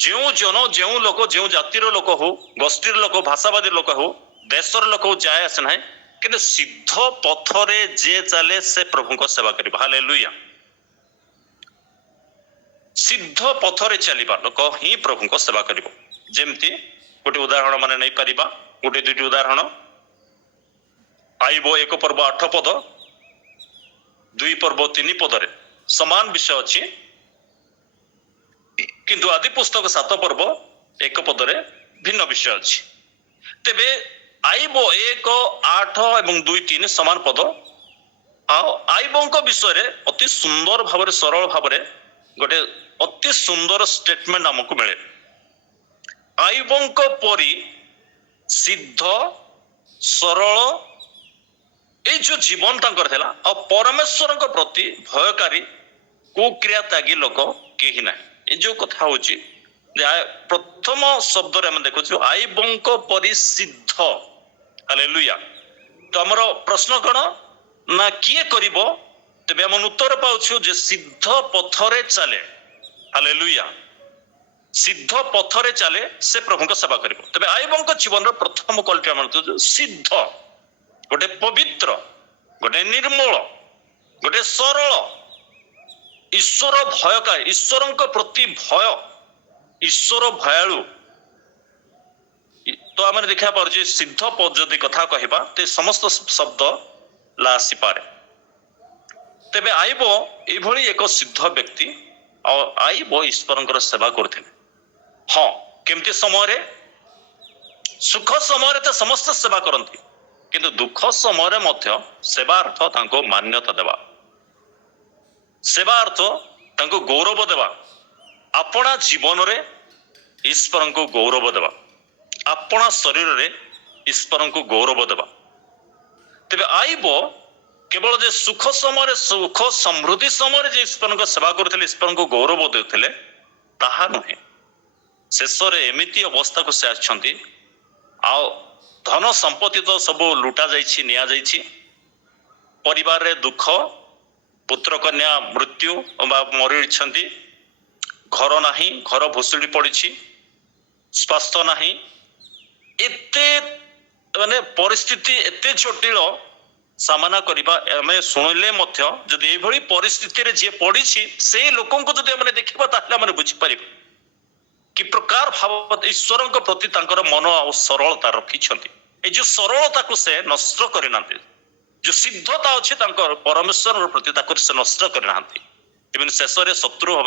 ଯେଉଁ ଜନ, ଯେଉଁ ଲୋକ, ଯେଉଁ ଜାତିର ଲୋକ ହଉ, ଗୋଷ୍ଠୀର ଲୋକ, ଭାଷାବାଦୀ ଲୋକ ହଉ, ଦେଶର ଲୋକ ହଉ, ଯାଏ ଆସେ ନାହିଁ, କିନ୍ତୁ ସିଦ୍ଧ ପଥରେ ଯିଏ ଚାଲେ ସେ ପ୍ରଭୁଙ୍କ ସେବା କରିବ। ହାଲେଲୁୟା। ସିଦ୍ଧ ପଥରେ ଚାଲିବା ଲୋକ ହିଁ ପ୍ରଭୁଙ୍କ ସେବା କରିବ। ଯେମିତି ଗୋଟେ ଉଦାହରଣ ମାନେ ନେଇପାରିବା, ଗୋଟେ ଦୁଇଟି ଉଦାହରଣ। ଆଇବ 1 ପର୍ବ 8 ପଦ, 2 ପର୍ବ 3 ପଦରେ ସମାନ ବିଷୟ ଅଛି, କିନ୍ତୁ ଆଦି ପୁସ୍ତକ 7 ପର୍ବ 1 ପଦରେ ଭିନ୍ନ ବିଷୟ ଅଛି। ତେବେ ଆଇବ 1, 8 ଏବଂ 2, 3 ସମାନ ପଦ। ଆଉ ଆଇବଙ୍କ ବିଷୟରେ ଅତି ସୁନ୍ଦର ଭାବରେ, ସରଳ ଭାବରେ ଗୋଟେ ଅତି ସୁନ୍ଦର ଷ୍ଟେଟମେଣ୍ଟ ଆମକୁ ମିଳେ। ଆଇବଙ୍କ ପରି ସିଦ୍ଧ, ସରଳ ଏଇ ଯୋଉ ଜୀବନ ତାଙ୍କର ଥିଲା, ଆଉ ପରମେଶ୍ୱରଙ୍କ ପ୍ରତି ଭୟକାରୀ, କୁକ୍ରିୟା ତ୍ୟାଗୀ ଲୋକ କେହି ନାହିଁ। ଏ ଯୋଉ କଥା ହଉଛି ଯେ ପ୍ରଥମ ଶବ୍ଦରେ ଆମେ ଦେଖୁଛୁ ଆଇବଙ୍କ ପରି ସିଦ୍ଧ। ହାଲେଲୁୟା। ତ ଆମର ପ୍ରଶ୍ନ କଣ ନା କିଏ କରିବ? ତେବେ ଆମେ ଉତ୍ତର ପାଉଛୁ ଯେ ସିଦ୍ଧ ପଥରେ ଚାଲେ। ହାଲେଲୁୟା। ସିଦ୍ଧ ପଥରେ ଚାଲେ ସେ ପ୍ରଭୁଙ୍କ ସେବା କରିବ। ତେବେ ଆଇବଙ୍କ ଜୀବନର ପ୍ରଥମ କଲଟି ଆମେ ସିଦ୍ଧ, ଗୋଟେ ପବିତ୍ର, ଗୋଟେ ନିର୍ମଳ, ଗୋଟେ ସରଳ, ଈଶ୍ୱର ଭୟକାରୀ, ଈଶ୍ୱରଙ୍କ ପ୍ରତି ଭୟ, ଈଶ୍ୱର ଭୟାଳୁ। ତ ଆମେ ଦେଖିବା ପାରୁଛେ ସିଦ୍ଧ ଯଦି କଥା କହିବା ତ ସମସ୍ତ ଶବ୍ଦ ଆସିପାରେ। ତେବେ ଆଇବ ଏଇଭଳି ଏକ ସିଦ୍ଧ ବ୍ୟକ୍ତି, ଆଉ ଆଇବ ଈଶ୍ୱରଙ୍କର ସେବା କରୁଥିଲେ। ହଁ, କେମିତି ସମୟରେ? ସୁଖ ସମୟରେ ତ ସମସ୍ତେ ସେବା କରନ୍ତି, କିନ୍ତୁ ଦୁଃଖ ସମୟରେ ମଧ୍ୟ ସେବା ଅର୍ଥ ତାଙ୍କୁ ମାନ୍ୟତା ଦେବା, ସେବା ଅର୍ଥ ତାଙ୍କୁ ଗୌରବ ଦେବା, ଆପଣା ଜୀବନରେ ଈଶ୍ୱରଙ୍କୁ ଗୌରବ ଦେବା, ଆପଣା ଶରୀରରେ ଈଶ୍ୱରଙ୍କୁ ଗୌରବ ଦେବା। ତେବେ ଆଇବ କେବଳ ଯେ ସୁଖ ସମୟରେ, ସୁଖ ସମୃଦ୍ଧି ସମୟରେ ଯେ ଈଶ୍ୱରଙ୍କ ସେବା କରୁଥିଲେ, ଈଶ୍ୱରଙ୍କୁ ଗୌରବ ଦେଉଥିଲେ ତାହା ନୁହେଁ। ଶେଷରେ ଏମିତି ଅବସ୍ଥାକୁ ସେ ଆସିଛନ୍ତି, ଆଉ ଧନ ସମ୍ପତ୍ତି ତ ସବୁ ଲୁଟା ଯାଇଛି, ନିଆଯାଇଛି, ପରିବାରରେ ଦୁଃଖ, ପୁତ୍ର କନ୍ୟା ମୃତ୍ୟୁ ବା ମରିଛନ୍ତି, ଘର ନାହିଁ, ଘର ଭୁଷୁଡ଼ି ପଡ଼ିଛି, ସ୍ୱାସ୍ଥ୍ୟ ନାହିଁ, ଏତେ ମାନେ ପରିସ୍ଥିତି ଏତେ ଜଟିଳ ସାମନା କରିବା ଆମେ ଶୁଣିଲେ ମଧ୍ୟ ଯଦି ଏଇଭଳି ପରିସ୍ଥିତିରେ ଯିଏ ପଡ଼ିଛି ସେଇ ଲୋକଙ୍କୁ ଯଦି ଆମେ ଦେଖିବା ତାହେଲେ ଆମେ ବୁଝିପାରିବା କି ପ୍ରକାର ଭାବ ଈଶ୍ୱରଙ୍କ ପ୍ରତି ତାଙ୍କର ମନ ଆଉ ସରଳତା ରଖିଛନ୍ତି। ଏ ଯୋଉ ସରଳତାକୁ ସେ ନଷ୍ଟ କରିନାହାନ୍ତି, ଯୋଉ ସିଦ୍ଧତା ଅଛି ତାଙ୍କର ପରମେଶ୍ୱର ପ୍ରତି ତାକୁ ସେ ନଷ୍ଟ କରିନାହାନ୍ତି। ଏବଂ ଶେଷରେ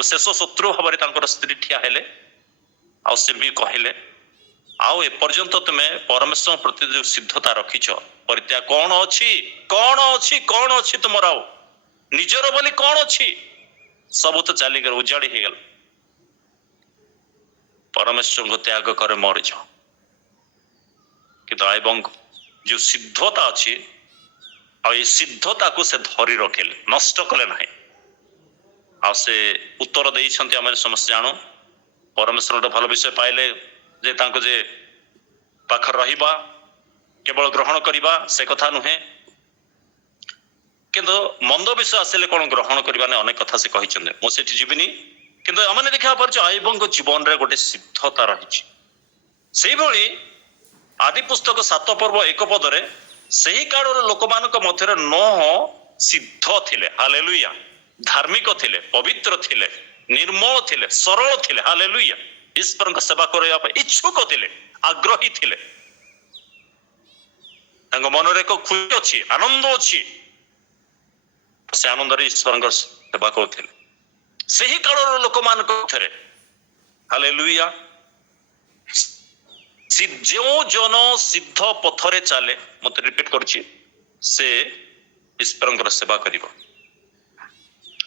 ଶେଷ ଶତ୍ରୁ ଭାବରେ ତାଙ୍କର ସ୍ତ୍ରୀ ଠିଆ ହେଲେ, ଆଉ ସେ ବି କହିଲେ ଆଉ ଏପର୍ଯ୍ୟନ୍ତ ତୁମେ ପରମେଶ୍ୱର ପ୍ରତି ଯୋଉ ସିଦ୍ଧତା ରଖିଛ, ପରିତ୍ୟାଗ କଣ ଅଛି, କଣ ଅଛି, କଣ ଅଛି ତୁମର, ଆଉ ନିଜର ବୋଲି କଣ ଅଛି, ସବୁ ତ ଚାଲିଗଲା, ଉଜାଡି ହେଇଗଲା। ପରମେଶ୍ୱରଙ୍କୁ ତ୍ୟାଗ କରି ମରିଯାଅ। କିନ୍ତୁ ଏବଂ ଯୋଉ ସିଦ୍ଧତା ଅଛି, ଆଉ ଏ ସିଦ୍ଧତାକୁ ସେ ଧରି ରଖିଲେ, ନଷ୍ଟ କଲେ ନାହିଁ। ଆଉ ସେ ଉତ୍ତର ଦେଇଛନ୍ତି, ଆମେ ସମସ୍ତେ ଜାଣୁ। ପରମେଶ୍ୱର ଗୋଟେ ଭଲ ବିଷୟ ପାଇଲେ ଯେ ତାଙ୍କୁ ଯେ ପାଖରେ ରହିବା, କେବଳ ଗ୍ରହଣ କରିବା ସେ କଥା ନୁହେଁ, କିନ୍ତୁ ମନ୍ଦ ବିଷୟ ଆସିଲେ କଣ ଗ୍ରହଣ କରିବା ନାହିଁ, ଅନେକ କଥା ସେ କହିଛନ୍ତି, ମୁଁ ସେଠି ଯିବିନି। କିନ୍ତୁ ଆମେ ଦେଖିବା ପାରୁଛୁ ଆଇବଙ୍କ ଜୀବନରେ ଗୋଟେ ସିଦ୍ଧତା ରହିଛି। ସେଇଭଳି ଆଦି ପୁସ୍ତକ 7 ପର୍ବ 1 ପଦରେ ସେହି କାଳର ଲୋକମାନଙ୍କ ମଧ୍ୟରେ ନୋହ ସିଦ୍ଧ ଥିଲେ, ହାଲେଲୁୟା, ଧାର୍ମିକ ଥିଲେ, ପବିତ୍ର ଥିଲେ, ନିର୍ମଳ ଥିଲେ, ସରଳ ଥିଲେ, ହାଲେଲୁୟା, ଈଶ୍ୱରଙ୍କ ସେବା କରିବା ପାଇଁ ଇଚ୍ଛୁକ ଥିଲେ, ଆଗ୍ରହୀ ଥିଲେ। ତାଙ୍କ ମନରେ ଏକ ଖୁସି ଅଛି, ଆନନ୍ଦ ଅଛି, ସେ ଆନନ୍ଦରେ ଈଶ୍ୱରଙ୍କ ସେବା କରୁଥିଲେ। ସେହି କାଳର ଲୋକମାନଙ୍କ ମଧ୍ୟରେ, ହାଲେଲୁୟା, ଯେଉଁ ଜନ ସିଦ୍ଧ ପଥରେ ଚାଲେ, ମତେ ରିପିଟ କରୁଛି, ସେ ଈଶ୍ୱରଙ୍କର ସେବା କରିବ।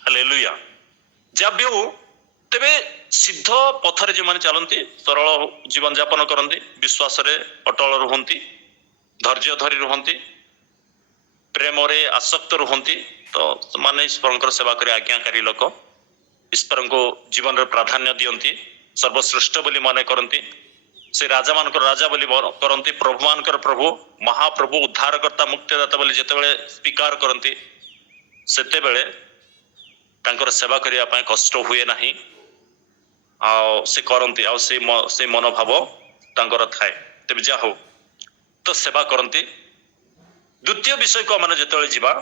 ହାଲେଲୁୟା। ଯାହା ବି ତେବେ ସିଦ୍ଧ ପଥରେ ଯେଉଁମାନେ ଚାଲନ୍ତି, ସରଳ ଜୀବନ ଯାପନ କରନ୍ତି, ବିଶ୍ୱାସରେ ଅଟଳ ରୁହନ୍ତି, ଧୈର୍ଯ୍ୟ ଧରି ରୁହନ୍ତି, ପ୍ରେମରେ ଆସକ୍ତ ରୁହନ୍ତି, ତ ସେମାନେ ଈଶ୍ୱରଙ୍କର ସେବା କରି ଆଜ୍ଞାକାରୀ ଲୋକ, ଈଶ୍ୱରଙ୍କୁ ଜୀବନରେ ପ୍ରାଧାନ୍ୟ ଦିଅନ୍ତି, ସର୍ବଶ୍ରେଷ୍ଠ ବୋଲି ମନେ କରନ୍ତି, ସେ ରାଜା ମାନଙ୍କର ରାଜା ବୋଲି କରନ୍ତି, ପ୍ରଭୁ ମାନଙ୍କର ପ୍ରଭୁ, ମହାପ୍ରଭୁ, ଉଦ୍ଧାରକର୍ତ୍ତା, ମୁକ୍ତିଦାତା ବୋଲି ଯେତେବେଳେ ସ୍ୱୀକାର କରନ୍ତି, ସେତେବେଳେ ତାଙ୍କର ସେବା କରିବା ପାଇଁ କଷ୍ଟ ହୁଏ ନାହିଁ, ଆଉ ସେ କରନ୍ତି, ଆଉ ସେ ମନୋଭାବ ତାଙ୍କର ଥାଏ। ତେବେ ଯାହା ହଉ, ତ ସେବା କରନ୍ତି। ଦ୍ୱିତୀୟ ବିଷୟକୁ ଆମେ ଯେତେବେଳେ ଯିବା,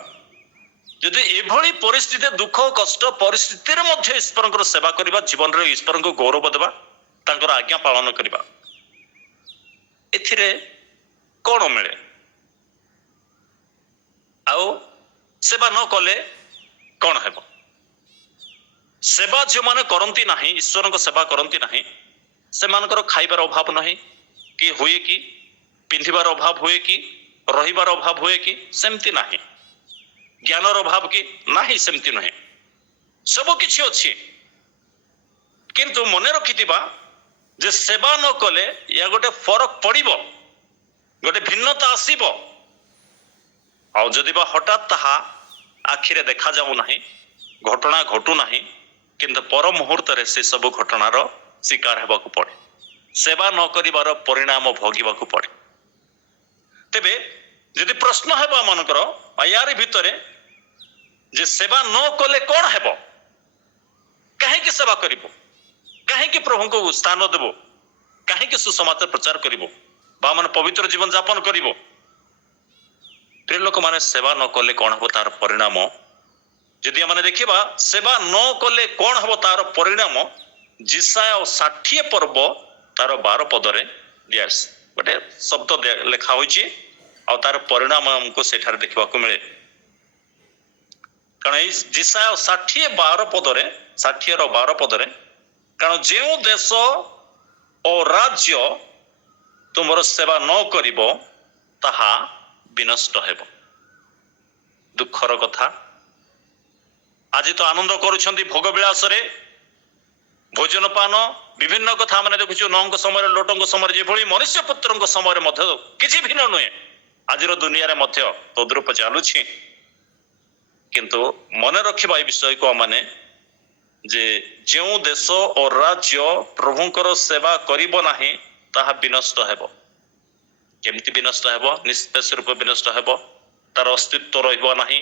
ଯଦି ଏଭଳି ପରିସ୍ଥିତି, ଦୁଃଖ କଷ୍ଟ ପରିସ୍ଥିତିରେ ମଧ୍ୟ ଈଶ୍ୱରଙ୍କର ସେବା କରିବା, ଜୀବନରେ ଈଶ୍ୱରଙ୍କୁ ଗୌରବ ଦେବା, ତାଙ୍କର ଆଜ୍ଞା ପାଳନ କରିବା, ଏଥିରେ କଣ ମିଳେ? ଆଉ ସେବା ନ କଲେ କଣ ହେବ? ସେବା ଯେଉଁମାନେ କରନ୍ତି ନାହିଁ, ଈଶ୍ୱରଙ୍କ ସେବା କରନ୍ତି ନାହିଁ, ସେମାନଙ୍କର ଖାଇବାର ଅଭାବ ନାହିଁ କି ହୁଏ କି, ପିନ୍ଧିବାର ଅଭାବ ହୁଏ କି, ରହିବାର ଅଭାବ ହୁଏ କି? ସେମିତି ନାହିଁ। ଜ୍ଞାନର ଅଭାବ କି? ନାହିଁ, ସେମିତି ନୁହେଁ, ସବୁ କିଛି ଅଛି। କିନ୍ତୁ ମନେ ରଖିଥିବା ଯେ ସେବା ନ କଲେ ୟା ଗୋଟେ ଫରକ ପଡିବ, ଗୋଟେ ଭିନ୍ନତା ଆସିବ। ଆଉ ଯଦି ବା ହଠାତ୍ ତାହା ଆଖିରେ ଦେଖାଯାଉ ନାହିଁ, ଘଟଣା ଘଟୁ ନାହିଁ, କିନ୍ତୁ ପର ମୁହୂର୍ତ୍ତରେ ସେ ସବୁ ଘଟଣାର ଶିକାର ହେବାକୁ ପଡେ, ସେବା ନ କରିବାର ପରିଣାମ ଭୋଗିବାକୁ ପଡେ। ତେବେ ଯଦି ପ୍ରଶ୍ନ ହେବ ଆମମାନଙ୍କର ୟାରି ଭିତରେ ଯେ ସେବା ନ କଲେ କଣ ହେବ, କାହିଁକି ସେବା କରିବ, କାହିଁକି ପ୍ରଭୁଙ୍କୁ ସ୍ଥାନ ଦେବ, କାହିଁକି ସୁସମାଚାର ପ୍ରଚାର କରିବ, ବା ମାନେ ପବିତ୍ର ଜୀବନ ଯାପନ କରିବ? ପ୍ରିୟ ଲୋକମାନେ, ସେବା ନ କଲେ କଣ ହେବ ତାର ପରିଣାମ ଯଦି ଆମେ ଦେଖିବା, ସେବା ନ କଲେ କଣ ହେବ ତାର ପରିଣାମ, ଜିସାୟ 60 ପର୍ବ ତାର 12 ପଦରେ ଦିଆଯାଇଛି, ଗୋଟେ ଶବ୍ଦ ଲେଖା ହୋଇଛି, ଆଉ ତାର ପରିଣାମ ଆମକୁ ସେଠାରେ ଦେଖିବାକୁ ମିଳେ। କାରଣ ଏଇ ଜିସାୟ 60 ପଦରେ, 60 ପଦରେ, କାରଣ ଯେଉଁ ଦେଶ ଓ ରାଜ୍ୟ ତୁମର ସେବା ନ କରିବ ତାହା ବିନଷ୍ଟ ହେବ। ଦୁଃଖର କଥା, ଆଜି ତ ଆନନ୍ଦ କରୁଛନ୍ତି ଭୋଗ ବିଳାସରେ, ଭୋଜନ ପାନ, ବିଭିନ୍ନ କଥା ଆମେ ଦେଖୁଛୁ, ନଅଙ୍କ ସମୟରେ, ଲୋଟଙ୍କ ସମୟରେ, ଯେଭଳି ମନୁଷ୍ୟ ପୁତ୍ରଙ୍କ ସମୟରେ ମଧ୍ୟ କିଛି ଭିନ୍ନ ନୁହେଁ, ଆଜିର ଦୁନିଆରେ ମଧ୍ୟ ତଦ୍ରୂପ ଚାଲୁଛି। କିନ୍ତୁ ମନେ ରଖିବା ଏ ବିଷୟକୁ ମାନେ ଯେ ଯେଉଁ ଦେଶ ଓ ରାଜ୍ୟ ପ୍ରଭୁଙ୍କର ସେବା କରିବ ନାହିଁ ତାହା ବିନଷ୍ଟ ହେବ। କେମିତି ବିନଷ୍ଟ ହେବ? ନିସ୍ତେଜ ରୂପେ ବିନଷ୍ଟ ହେବ, ତାର ଅସ୍ତିତ୍ୱ ରହିବ ନାହିଁ।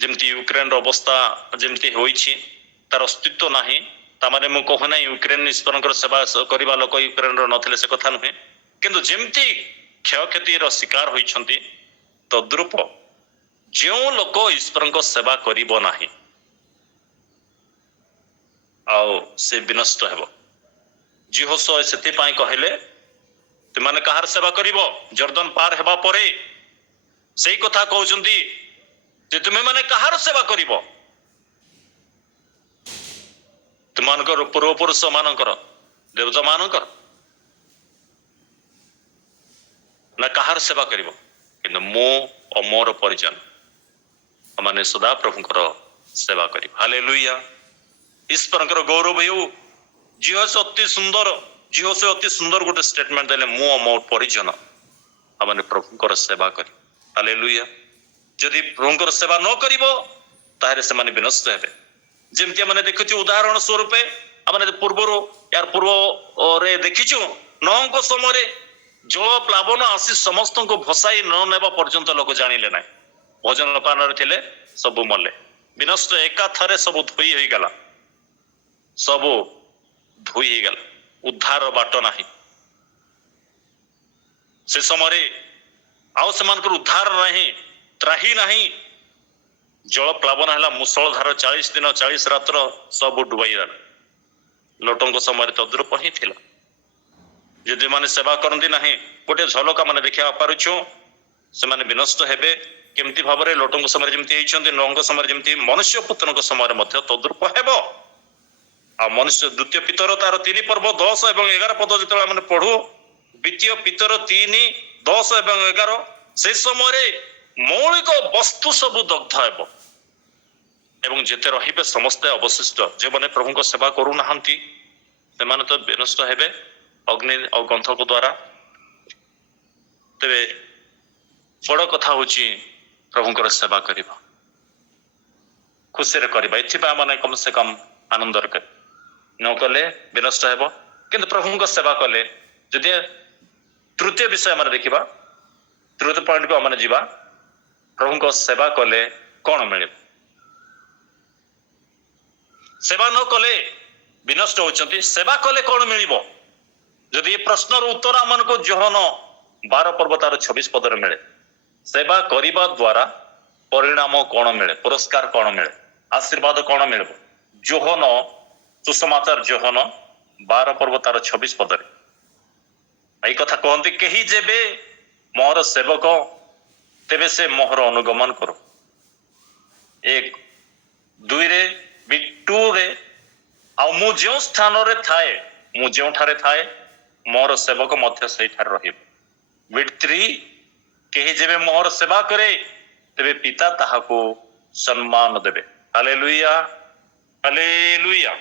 ଯେମିତି ୟୁକ୍ରେନର ଅବସ୍ଥା ଯେମିତି ହୋଇଛି, ତାର ଅସ୍ତିତ୍ୱ ନାହିଁ। ତାମାନେ ମୁଁ କହୁନାହିଁ ୟୁକ୍ରେନ ଈଶ୍ୱରଙ୍କର ସେବା କରିବା ଲୋକ ୟୁକ୍ରେନର ନଥିଲେ, ସେ କଥା ନୁହେଁ, କିନ୍ତୁ ଯେମିତି କ୍ଷୟକ୍ଷତିର ଶିକାର ହୋଇଛନ୍ତି, ତଦ୍ରୂପ ଯେଉଁ ଲୋକ ଈଶ୍ୱରଙ୍କ ସେବା କରିବ ନାହିଁ ଆଉ ସେ ବିନଷ୍ଟ ହେବ। ଯେହୋଶୁଆ ସେଥିପାଇଁ କହିଲେ तुमने कहार सेवा करिवो जर्दन पार हेबा परे सेई कथा कहउचंती जे तुमे माने कहार सेवा करिवो तुमनकर पूर्व पुरुष मानकर देवता मानकर ना कहार सेवा करिवो किंतु मो और मोर परिजन माने सदा प्रभुकर सेवा करिवो हालेलुया ईश्वरकर गौरव हो झील से अति सुंदर झील से अति सुंदर गोटे स्टेटमेंट देले मो और मोर परिजन माने प्रभुकर सेवा करिवो हालेलुया जदि प्रभुकर सेवा न करिवो ताहे से माने विनष्ट हेबे जेमति माने देखुछु उदाहरण स्वरूप आमने पूर्वरो यार पूर्व रे देखिछु नौको समय रे जल प्लावन आसी समस्त को भसाई न नेबा पर्यंत लोक जानिले ना भोजन पान रे थिले सब मले विनष्ट एका थरे सब धोई होई गला सब धोई होई गला उद्धार बाट नाही से समय रे आउ समान उद्धार नहीं त्राही नहीं जल प्लावन है मुसलधार 40 दिन 40 रात्र सब डुबाई लोटों समय तद्रुप ही थिला यदि माने सेवा करती ना गोटे झलका माने देखा पारुछु से माने विनष्ट हेबे केमती भाव में लोटों समय जमी नौंग समय जमी मनुष्य पुत्र समय तद्रुप हेब आ मनुष्य द्वितीय पितर तार 3 पर्व 10 और 11 पद जो मैंने पढ़ू द्वितीय पितर 3 10 और 11 से समय मौलिक वस्तु सब दग्ध हेब एवं जेते रहिबे समस्त अवशिष्ट जे माने प्रभु को सेवा करू नाहंती से माने तो विनष्ट हेबे अग्नि और गंधक द्वारा तेरे बड़ कथा होची प्रभुकर सेवा करिबा खुशी रे करिबा एथिबा माने कम से कम आनंद कर न कले विनष्ट हेबो किंतु प्रभुकर सेवा कले जदि तृतीय विषय माने देखिबा तृतीय पॉइंट को माने जीवा प्रभुकर सेवा कले कोन मिले सेवा न कले विनष्ट होचंती सेवा कले कोन मिलिबो जदि ये प्रश्नर उत्तर आमन को जोहन 12 पर्व तार 26 पद रे मिले सेवा करिबा द्वारा परिणाम कोन मिले पुरस्कार कोन मिले आशीर्वाद कोन मिलबो जोहन सुसमाचार जोहन 12 पर्व तार 26 पद रे एई कथा कहंती केही जेबे मोर सेवक तेबे से मोहर अनुगमन करो 1 2 रे बिटू रे आ मु जो स्थान रे थाए मु जो ठारे थाए मोर सेवक मध्य सही ठार रहिबो बिट 3 केही जेबे मोहर सेवा करे तेबे पिता ताहाको सम्मान देबे हालेलुया हालेलुया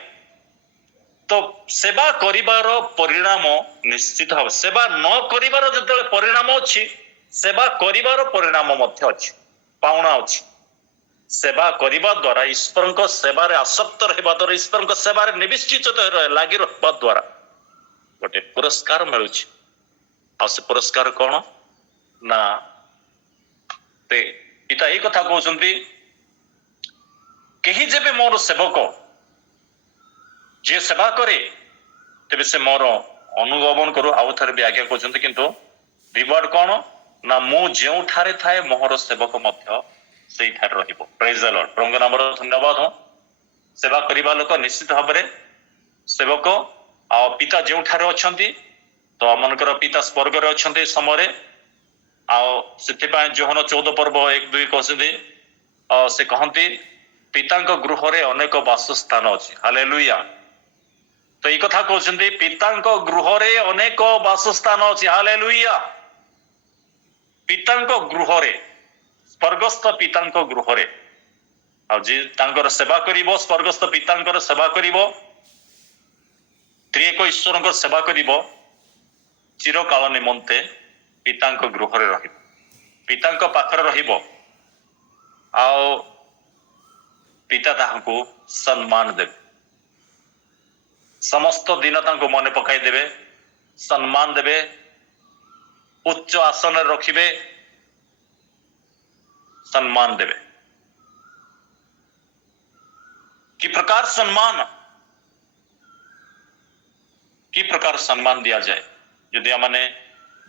तो सेवा करिवार परिणाम निश्चित हो सेवा न करिवार जतले परिणाम अछि सेवा करिवार परिणाम मध्य अछि पाउना अछि सेवा करिबा द्वारा ईश्वर को सेवा रे आसक्त रहबा द्वारा ईश्वर को सेवा रे निविष्चित लागि रहबा द्वारा गोटे पुरस्कार मिलुछि आ से पुरस्कार कोन ना ते पिता ए कथा कहउछंती केही जेबे मोर सेवक जे सेवा करे तेबे से मोर अनुगमन करू आउ थरे भी आज्ञा कहउछंती किंतु रिवार्ड कोन ना मु जेउ ठारे थाए मोहर सेवक मध्य सेई ठार रहिबो प्रेज द लॉर्ड प्रभु नाम धन्यवाद हो सेवा करिबा लोक निश्चित भाव में सेवक आ पिता जो ठारे अछंती तो मनकर पिता स्वर्ग रे अछंती समय आ सेति पाए जोहन 14 पर्व 1 2 कहसदी से कहंती पितांक गृह रे अनेक वासस्थान अछि हालेलुया तो ई कथा कहउछंती पितांक गृह रे अनेक वासस्थान अछि हालेलुया पितांक गृह रे स्वर्गस्थ पितांक गृह रे आ जे तांकर सेवा करिवो स्वर्गस्थ पितांकर सेवा करिवो त्रिएक ईश्वरंकर सेवा करिवो चिरकाल निमंते पितांक गृह रे रहिबो पितांक पाखरे रहिबो आ पिता ताहाको सम्मान देबे समस्त दिन तांको मने पकाई देबे सम्मान देबे उच्च आसन रे रखिबे सम्मान देवे कि प्रकार सम्मान दिया जाए यदि आमने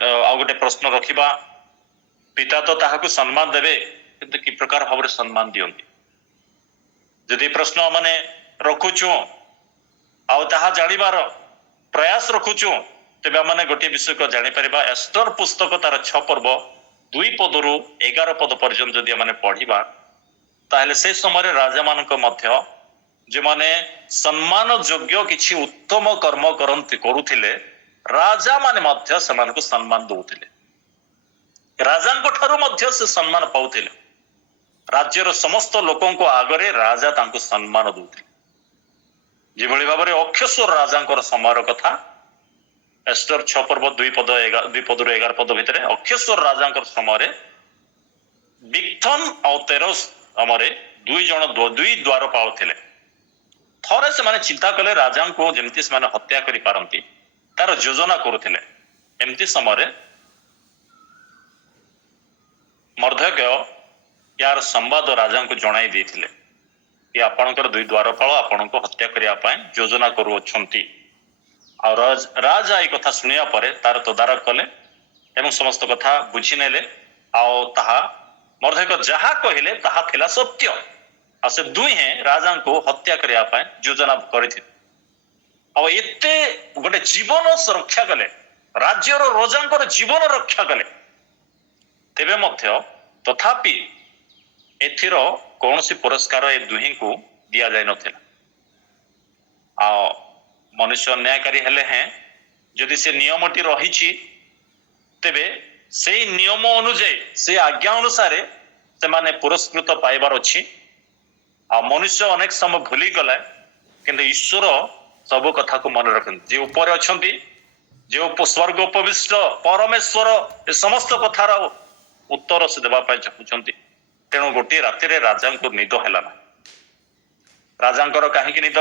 आ गोटे प्रश्न रखिबा पिता तो ताहाको सम्मान देवे किंतु कि प्रकार भाव सम्मान दियंती यदि प्रश्न माने रखुछु आ ताहा जानिबार प्रयास रखुछु ତେବେ ଆମମାନେ ଗୋଟିଏ ବିଷୟକୁ ଜାଣିପାରିବା ଏଷ୍ଟର ପୁସ୍ତକ ତାର 6 ପର୍ବ 2 ପଦରୁ 11 ପଦ ପର୍ଯ୍ୟନ୍ତ ଯଦି ଆମେ ପଢିବା ତାହେଲେ ସେ ସମୟରେ ରାଜାମାନଙ୍କ ମଧ୍ୟ ଯେଉଁମାନେ ସମ୍ମାନ ଯୋଗ୍ୟ କିଛି ଉତ୍ତମ କର୍ମ କରୁଥିଲେ ରାଜା ମାନେ ମଧ୍ୟ ସେମାନଙ୍କୁ ସମ୍ମାନ ଦଉଥିଲେ ରାଜାଙ୍କ ଠାରୁ ମଧ୍ୟ ସେ ସମ୍ମାନ ପାଉଥିଲେ ରାଜ୍ୟର ସମସ୍ତ ଲୋକଙ୍କ ଆଗରେ ରାଜା ତାଙ୍କୁ ସମ୍ମାନ ଦଉଥିଲେ ଯେଭଳି ଭାବରେ ଅକ୍ଷଶ୍ୱର ରାଜାଙ୍କର ସମୟର କଥା ଏଷ୍ଟର 6 ପର୍ବ 2 ପଦରୁ 11 ପଦ ଭିତରେ ଅକ୍ଷଶ୍ୱର ରାଜାଙ୍କର ସମୟରେ ବିଗ୍ଥନ ଆଉ ତେରସ ଆମରେ ଦୁଇ ଦ୍ୱାରପାଳ ଥିଲେ ଥରେ ସେମାନେ ଚିନ୍ତା କଲେ ରାଜାଙ୍କୁ ଯେମିତି ସେମାନେ ହତ୍ୟା କରିପାରନ୍ତି ତାର ଯୋଜନା କରୁଥିଲେ ଏମିତି ସମୟରେ ମର୍ଦ୍ଦକ୍ୟ ୟାର ସମ୍ବାଦ ରାଜାଙ୍କୁ ଜଣାଇ ଦେଇଥିଲେ କି ଆପଣଙ୍କର 2 ଦ୍ୱାରପାଳ ଆପଣଙ୍କୁ ହତ୍ୟା କରିବା ପାଇଁ ଯୋଜନା କରୁଅଛନ୍ତି ଆଉ ରାଜା এই କଥା ଶୁଣିବା ପରେ ତାର ତଦାରଖ କଲେ ଏବଂ ସମସ୍ତ କଥା ବୁଝିନେଲେ ଆଉ ତାହା ମର୍ଦ୍ଦକ୍ୟ ଯାହା କହିଲେ ତାହା ଥିଲା ସତ୍ୟ ଆଉ ସେ ଦୁହେଁ ରାଜାଙ୍କୁ ହତ୍ୟା କରିବା ପାଇଁ ଯୋଜନା କରିଥିଲେ ଆଉ ଏତେ ଗୋଟେ ଜୀବନ ସୁରକ୍ଷା କଲେ ରାଜ୍ୟର ରାଜାଙ୍କର ଜୀବନ ରକ୍ଷା କଲେ ତେବେ ମଧ୍ୟ ତଥାପି ଏଥିର କୌଣସି ପୁରସ୍କାର ଏ ଦୁହିଁଙ୍କୁ ଦିଆଯାଇ ନଥିଲା ଆଉ ମନୁଷ୍ୟ ଅନ୍ୟାୟକାରୀ ହେଲେ ହେଁ ଯଦି ସେ ନିୟମଟି ରହିଛି ତେବେ ସେଇ ନିୟମ ଅନୁଯାୟୀ ସେ ଆଜ୍ଞା ଅନୁସାରେ ସେମାନେ ପୁରସ୍କୃତ ପାଇବାର ଅଛି ଆଉ ମନୁଷ୍ୟ ଅନେକ ସମୟ ଭୁଲି ଗଲା କିନ୍ତୁ ଈଶ୍ୱର ସବୁ କଥାକୁ ମନେ ରଖନ୍ତି ଯେ ଉପରେ ଅଛନ୍ତି ଯେ ସ୍ୱର୍ଗ ଉପବିଷ୍ଟ ପରମେଶ୍ୱର ଏ ସମସ୍ତ କଥାର ଉତ୍ତର ସେ ଦେବା ପାଇଁ ଚାହୁଁଛନ୍ତି ତେଣୁ ଗୋଟିଏ ରାତିରେ ରାଜାଙ୍କୁ ନିଦ ହେଲା ନା ରାଜାଙ୍କର କାହିଁକି ନିଦ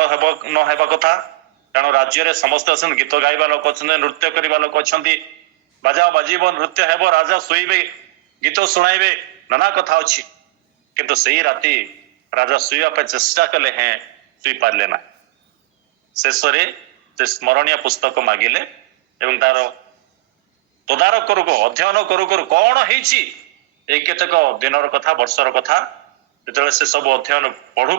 ନ ହେବା କଥା କାରଣ ରାଜ୍ୟରେ ସମସ୍ତେ ଅଛନ୍ତି ଗୀତ ଗାଇବା ଲୋକ ଅଛନ୍ତି ନୃତ୍ୟ କରିବା ଲୋକ ଅଛନ୍ତି ବାଜା ବାଜିବ ନୃତ୍ୟ ହେବ ରାଜା ଶୋଇବେ ଗୀତ ଶୁଣାଇବେ ନାନା କଥା ଅଛି କିନ୍ତୁ ସେଇ ରାତି ରାଜା ଶୋଇବା ପାଇଁ ଚେଷ୍ଟା କଲେ ହେଁ ଶୋଇପାରିଲେ ନା ଶେଷରେ ସେ ସ୍ମରଣୀୟ ପୁସ୍ତକ ମାଗିଲେ ଏବଂ ତାର ତଦାରଖ କରୁ ଅଧ୍ୟୟନ କରୁ କଣ ହେଇଛି ଏଇ କେତେକ ଦିନର କଥା ବର୍ଷର କଥା ଯେତେବେଳେ ସେ ସବୁ ଅଧ୍ୟୟନ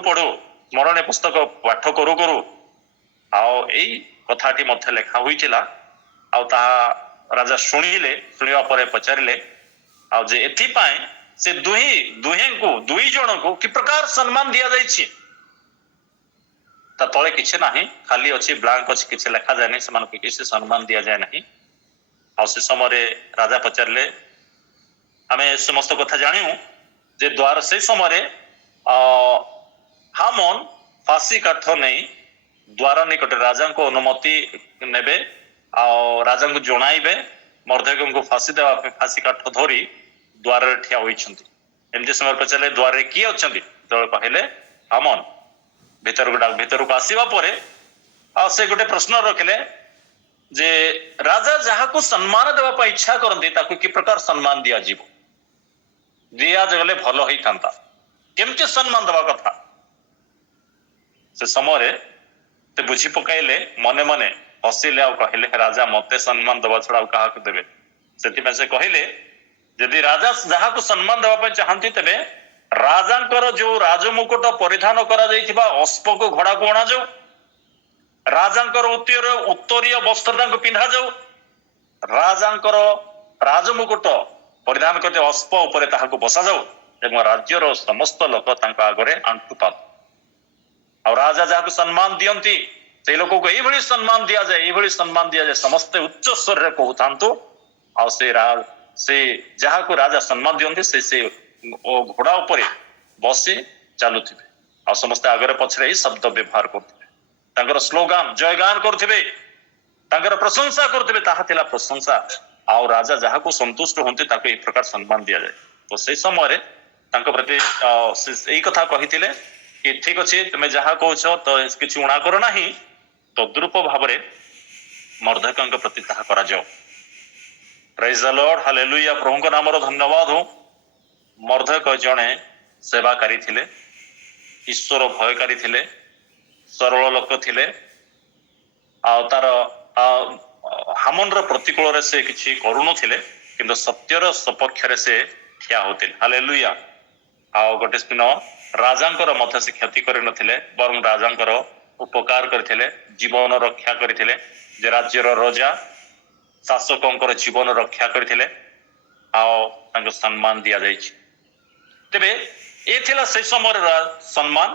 ପଢୁ ସ୍ମରଣୀୟ ପୁସ୍ତକ ପାଠ କରୁ ଆଉ ଏଇ କଥାଟି ମଧ୍ୟ ଲେଖା ହୋଇଥିଲା ଆଉ ତାହା ରାଜା ଶୁଣିବା ପରେ ପଚାରିଲେ ଆଉ ଯେ ଏଥିପାଇଁ ସେ ଦୁହେଁଙ୍କୁ 2 ଜଣଙ୍କୁ କି ପ୍ରକାର ସମ୍ମାନ ଦିଆଯାଇଛି ତା ତଳେ କିଛି ନାହିଁ ଖାଲି ଅଛି ବ୍ଲାଙ୍କ ଅଛି କିଛି ଲେଖାଯାଏନି ସେମାନଙ୍କୁ କିଛି ସମ୍ମାନ ଦିଆଯାଏ ନାହିଁ ଆଉ ସେ ସମୟରେ ରାଜା ପଚାରିଲେ ଆମେ ସମସ୍ତ କଥା ଜାଣିବୁ ଯେ ସେଇ ସମୟରେ ହାମନ ଫାଶୀ କାଠ ନେଇ ଦ୍ୱାର ନିକଟରେ ରାଜାଙ୍କ ଅନୁମତି ନେବେ ଆଉ ରାଜାଙ୍କୁ ଜଣାଇବେ ମର୍ଦ୍ଦକ୍ୟଙ୍କୁ ଫାଶୀ ଦେବା ପାଇଁ ଫାଶୀ କାଠ ଧରି ଦ୍ୱାରରେ ଠିଆ ହୋଇଛନ୍ତି ଏମିତି ସମୟରେ ପଚାରିଲେ ଦ୍ୱାରରେ କିଏ ଅଛନ୍ତି ଯେତେବେଳେ କହିଲେ ହାମନ ଭିତରକୁ ଆସିବା ପରେ ଆଉ ସେ ଗୋଟେ ପ୍ରଶ୍ନ ରଖିଲେ ଯେ ରାଜା ଯାହାକୁ ସମ୍ମାନ ଦେବା ପାଇଁ ଇଚ୍ଛା କରନ୍ତି ତାକୁ କି ପ୍ରକାର ସମ୍ମାନ ଦିଆଗଲେ ଭଲ ହେଇଥାନ୍ତା କେମିତି ସମ୍ମାନ ଦେବା କଥା ସେ ସମୟରେ ସେ ବୁଝି ପକାଇଲେ ମନେ ମନେ ହସିଲେ ଆଉ କହିଲେ ରାଜା ମତେ ସମ୍ମାନ ଦେବା ଛଡା ଆଉ କାହାକୁ ଦେବେ ସେଥିପାଇଁ ସେ କହିଲେ ଯଦି ରାଜା ଯାହାକୁ ସମ୍ମାନ ଦେବା ପାଇଁ ଚାହାନ୍ତି ତେବେ ରାଜାଙ୍କର ଯୋଉ ରାଜମୁକୁଟ ପରିଧାନ କରାଯାଇଥିବା ଅଶ୍ପକୁ ଘୋଡାକୁ ଅଣାଯାଉ ରାଜାଙ୍କର ଉତ୍ତରୀୟ ବସ୍ତ୍ର ତାଙ୍କୁ ପିନ୍ଧାଯାଉ ରାଜାଙ୍କର ରାଜମୁକୁଟ ପରିଧାନ କରିଥିବା ଅଶ୍ପ ଉପରେ ତାହାକୁ ବସାଯାଉ ଏବଂ ରାଜ୍ୟର ସମସ୍ତ ଲୋକ ତାଙ୍କ ଆଗରେ ଆଣ୍ଠୁ ପାତୁ ଆଉ ରାଜା ଯାହାକୁ ସମ୍ମାନ ଦିଅନ୍ତି ସେଇ ଲୋକକୁ ଏଇଭଳି ସମ୍ମାନ ଦିଆଯାଏ ସମସ୍ତେ ଉଚ୍ଚ ସ୍ୱରରେ କହୁଥାନ୍ତୁ ଆଉ ସେ ଯାହାକୁ ରାଜା ସମ୍ମାନ ଦିଅନ୍ତି ସେ ଘୋଡା ଉପରେ ବସି ଚାଲୁଥିବେ ଆଉ ସମସ୍ତେ ଆଗରେ ପଛରେ ଏଇ ଶବ୍ଦ ବ୍ୟବହାର କରୁଥିବେ ତାଙ୍କର ସ୍ଲୋଗାନ ଜୟଗାନ କରୁଥିବେ ତାଙ୍କର ପ୍ରଶଂସା କରୁଥିବେ ତାହା ଥିଲା ପ୍ରଶଂସା ଆଉ ରାଜା ଯାହାକୁ ସନ୍ତୁଷ୍ଟ ହୁଅନ୍ତି ତାକୁ ଏଇ ପ୍ରକାର ସମ୍ମାନ ଦିଆଯାଏ ତ ସେଇ ସମୟରେ ତାଙ୍କ ପ୍ରତି ଏଇ କଥା କହିଥିଲେ କି ଠିକ ଅଛି ତୁମେ ଯାହା କହୁଛ ତ କିଛି ଉଣା କର ନାହିଁ ତଦ୍ରୂପ ଭାବରେ ମର୍ଦ୍ଦକ୍ୟଙ୍କ ପ୍ରତି ତାହା କରାଯାଉ ପ୍ରେଜ୍ ଦ ଲର୍ଡ ହାଲେଲୁୟା ପ୍ରଭୁଙ୍କ ନାମର ଧନ୍ୟବାଦ ହଉ ମର୍ଦ୍ଦକ୍ୟ ଜଣେ ସେବାକାରୀ ଥିଲେ ଈଶ୍ୱର ଭୟକାରୀ ଥିଲେ ସରଳ ଲୋକ ଥିଲେ ଆଉ ତାର ହାମନର ପ୍ରତିକୂଳରେ ସେ କିଛି କରୁନଥିଲେ କିନ୍ତୁ ସତ୍ୟର ସପକ୍ଷରେ ସେ ଠିଆ ହଉଥିଲେ ହାଲେଲୁୟା ଆଉ ଗୋଟେ ଦିନ ରାଜାଙ୍କର ମଧ୍ୟ ସେ କ୍ଷତି କରିନଥିଲେ ବରଂ ରାଜାଙ୍କର ଉପକାର କରିଥିଲେ ଜୀବନ ରକ୍ଷା କରିଥିଲେ ଯେ ରାଜ୍ୟର ରଜା ଶାସକଙ୍କର ଜୀବନ ରକ୍ଷା କରିଥିଲେ ଆଉ ତାଙ୍କୁ ସମ୍ମାନ ଦିଆଯାଇଛି। ତେବେ ଏ ଥିଲା ସେ ସମୟର ସମ୍ମାନ।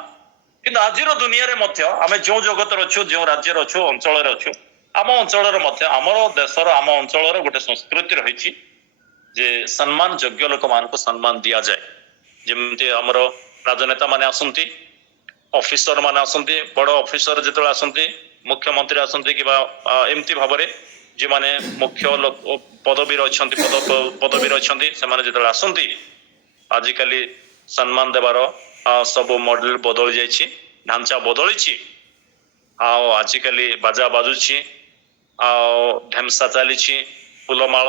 କିନ୍ତୁ ଆଜିର ଦୁନିଆରେ ମଧ୍ୟ ଆମେ ଯେଉଁ ଜଗତରେ ଅଛୁ, ଯେଉଁ ରାଜ୍ୟରେ ଅଛୁ, ଅଞ୍ଚଳରେ ଅଛୁ, ଆମ ଅଞ୍ଚଳରେ ମଧ୍ୟ ଆମର ଦେଶର ଆମ ଅଞ୍ଚଳର ଗୋଟେ ସଂସ୍କୃତି ରହିଛି ଯେ ସମ୍ମାନ ଯୋଗ୍ୟ ଲୋକମାନଙ୍କୁ ସମ୍ମାନ ଦିଆଯାଏ। ଯେମିତି ଆମର ରାଜନେତା ମାନେ ଆସନ୍ତି, ଅଫିସର ମାନେ ଆସନ୍ତି, ବଡ଼ ଅଫିସର ଯେତେବେଳେ ଆସନ୍ତି, ମୁଖ୍ୟମନ୍ତ୍ରୀ ଆସନ୍ତି କିମ୍ବା ଏମିତି ଭାବରେ ଯେଉଁମାନେ ମୁଖ୍ୟ ପଦବୀରେ ଅଛନ୍ତି ସେମାନେ ଯେତେବେଳେ ଆସନ୍ତି, ଆଜିକାଲି ସମ୍ମାନ ଦେବାର ସବୁ ମଡେଲ ବଦଳି ଯାଇଛି, ଢାଞ୍ଚା ବଦଳିଛି। ଆଉ ଆଜିକାଲି ବାଜା ବାଜୁଛି, ଆଉ ଢେମସା ଚାଲିଛି, ଫୁଲମାଳ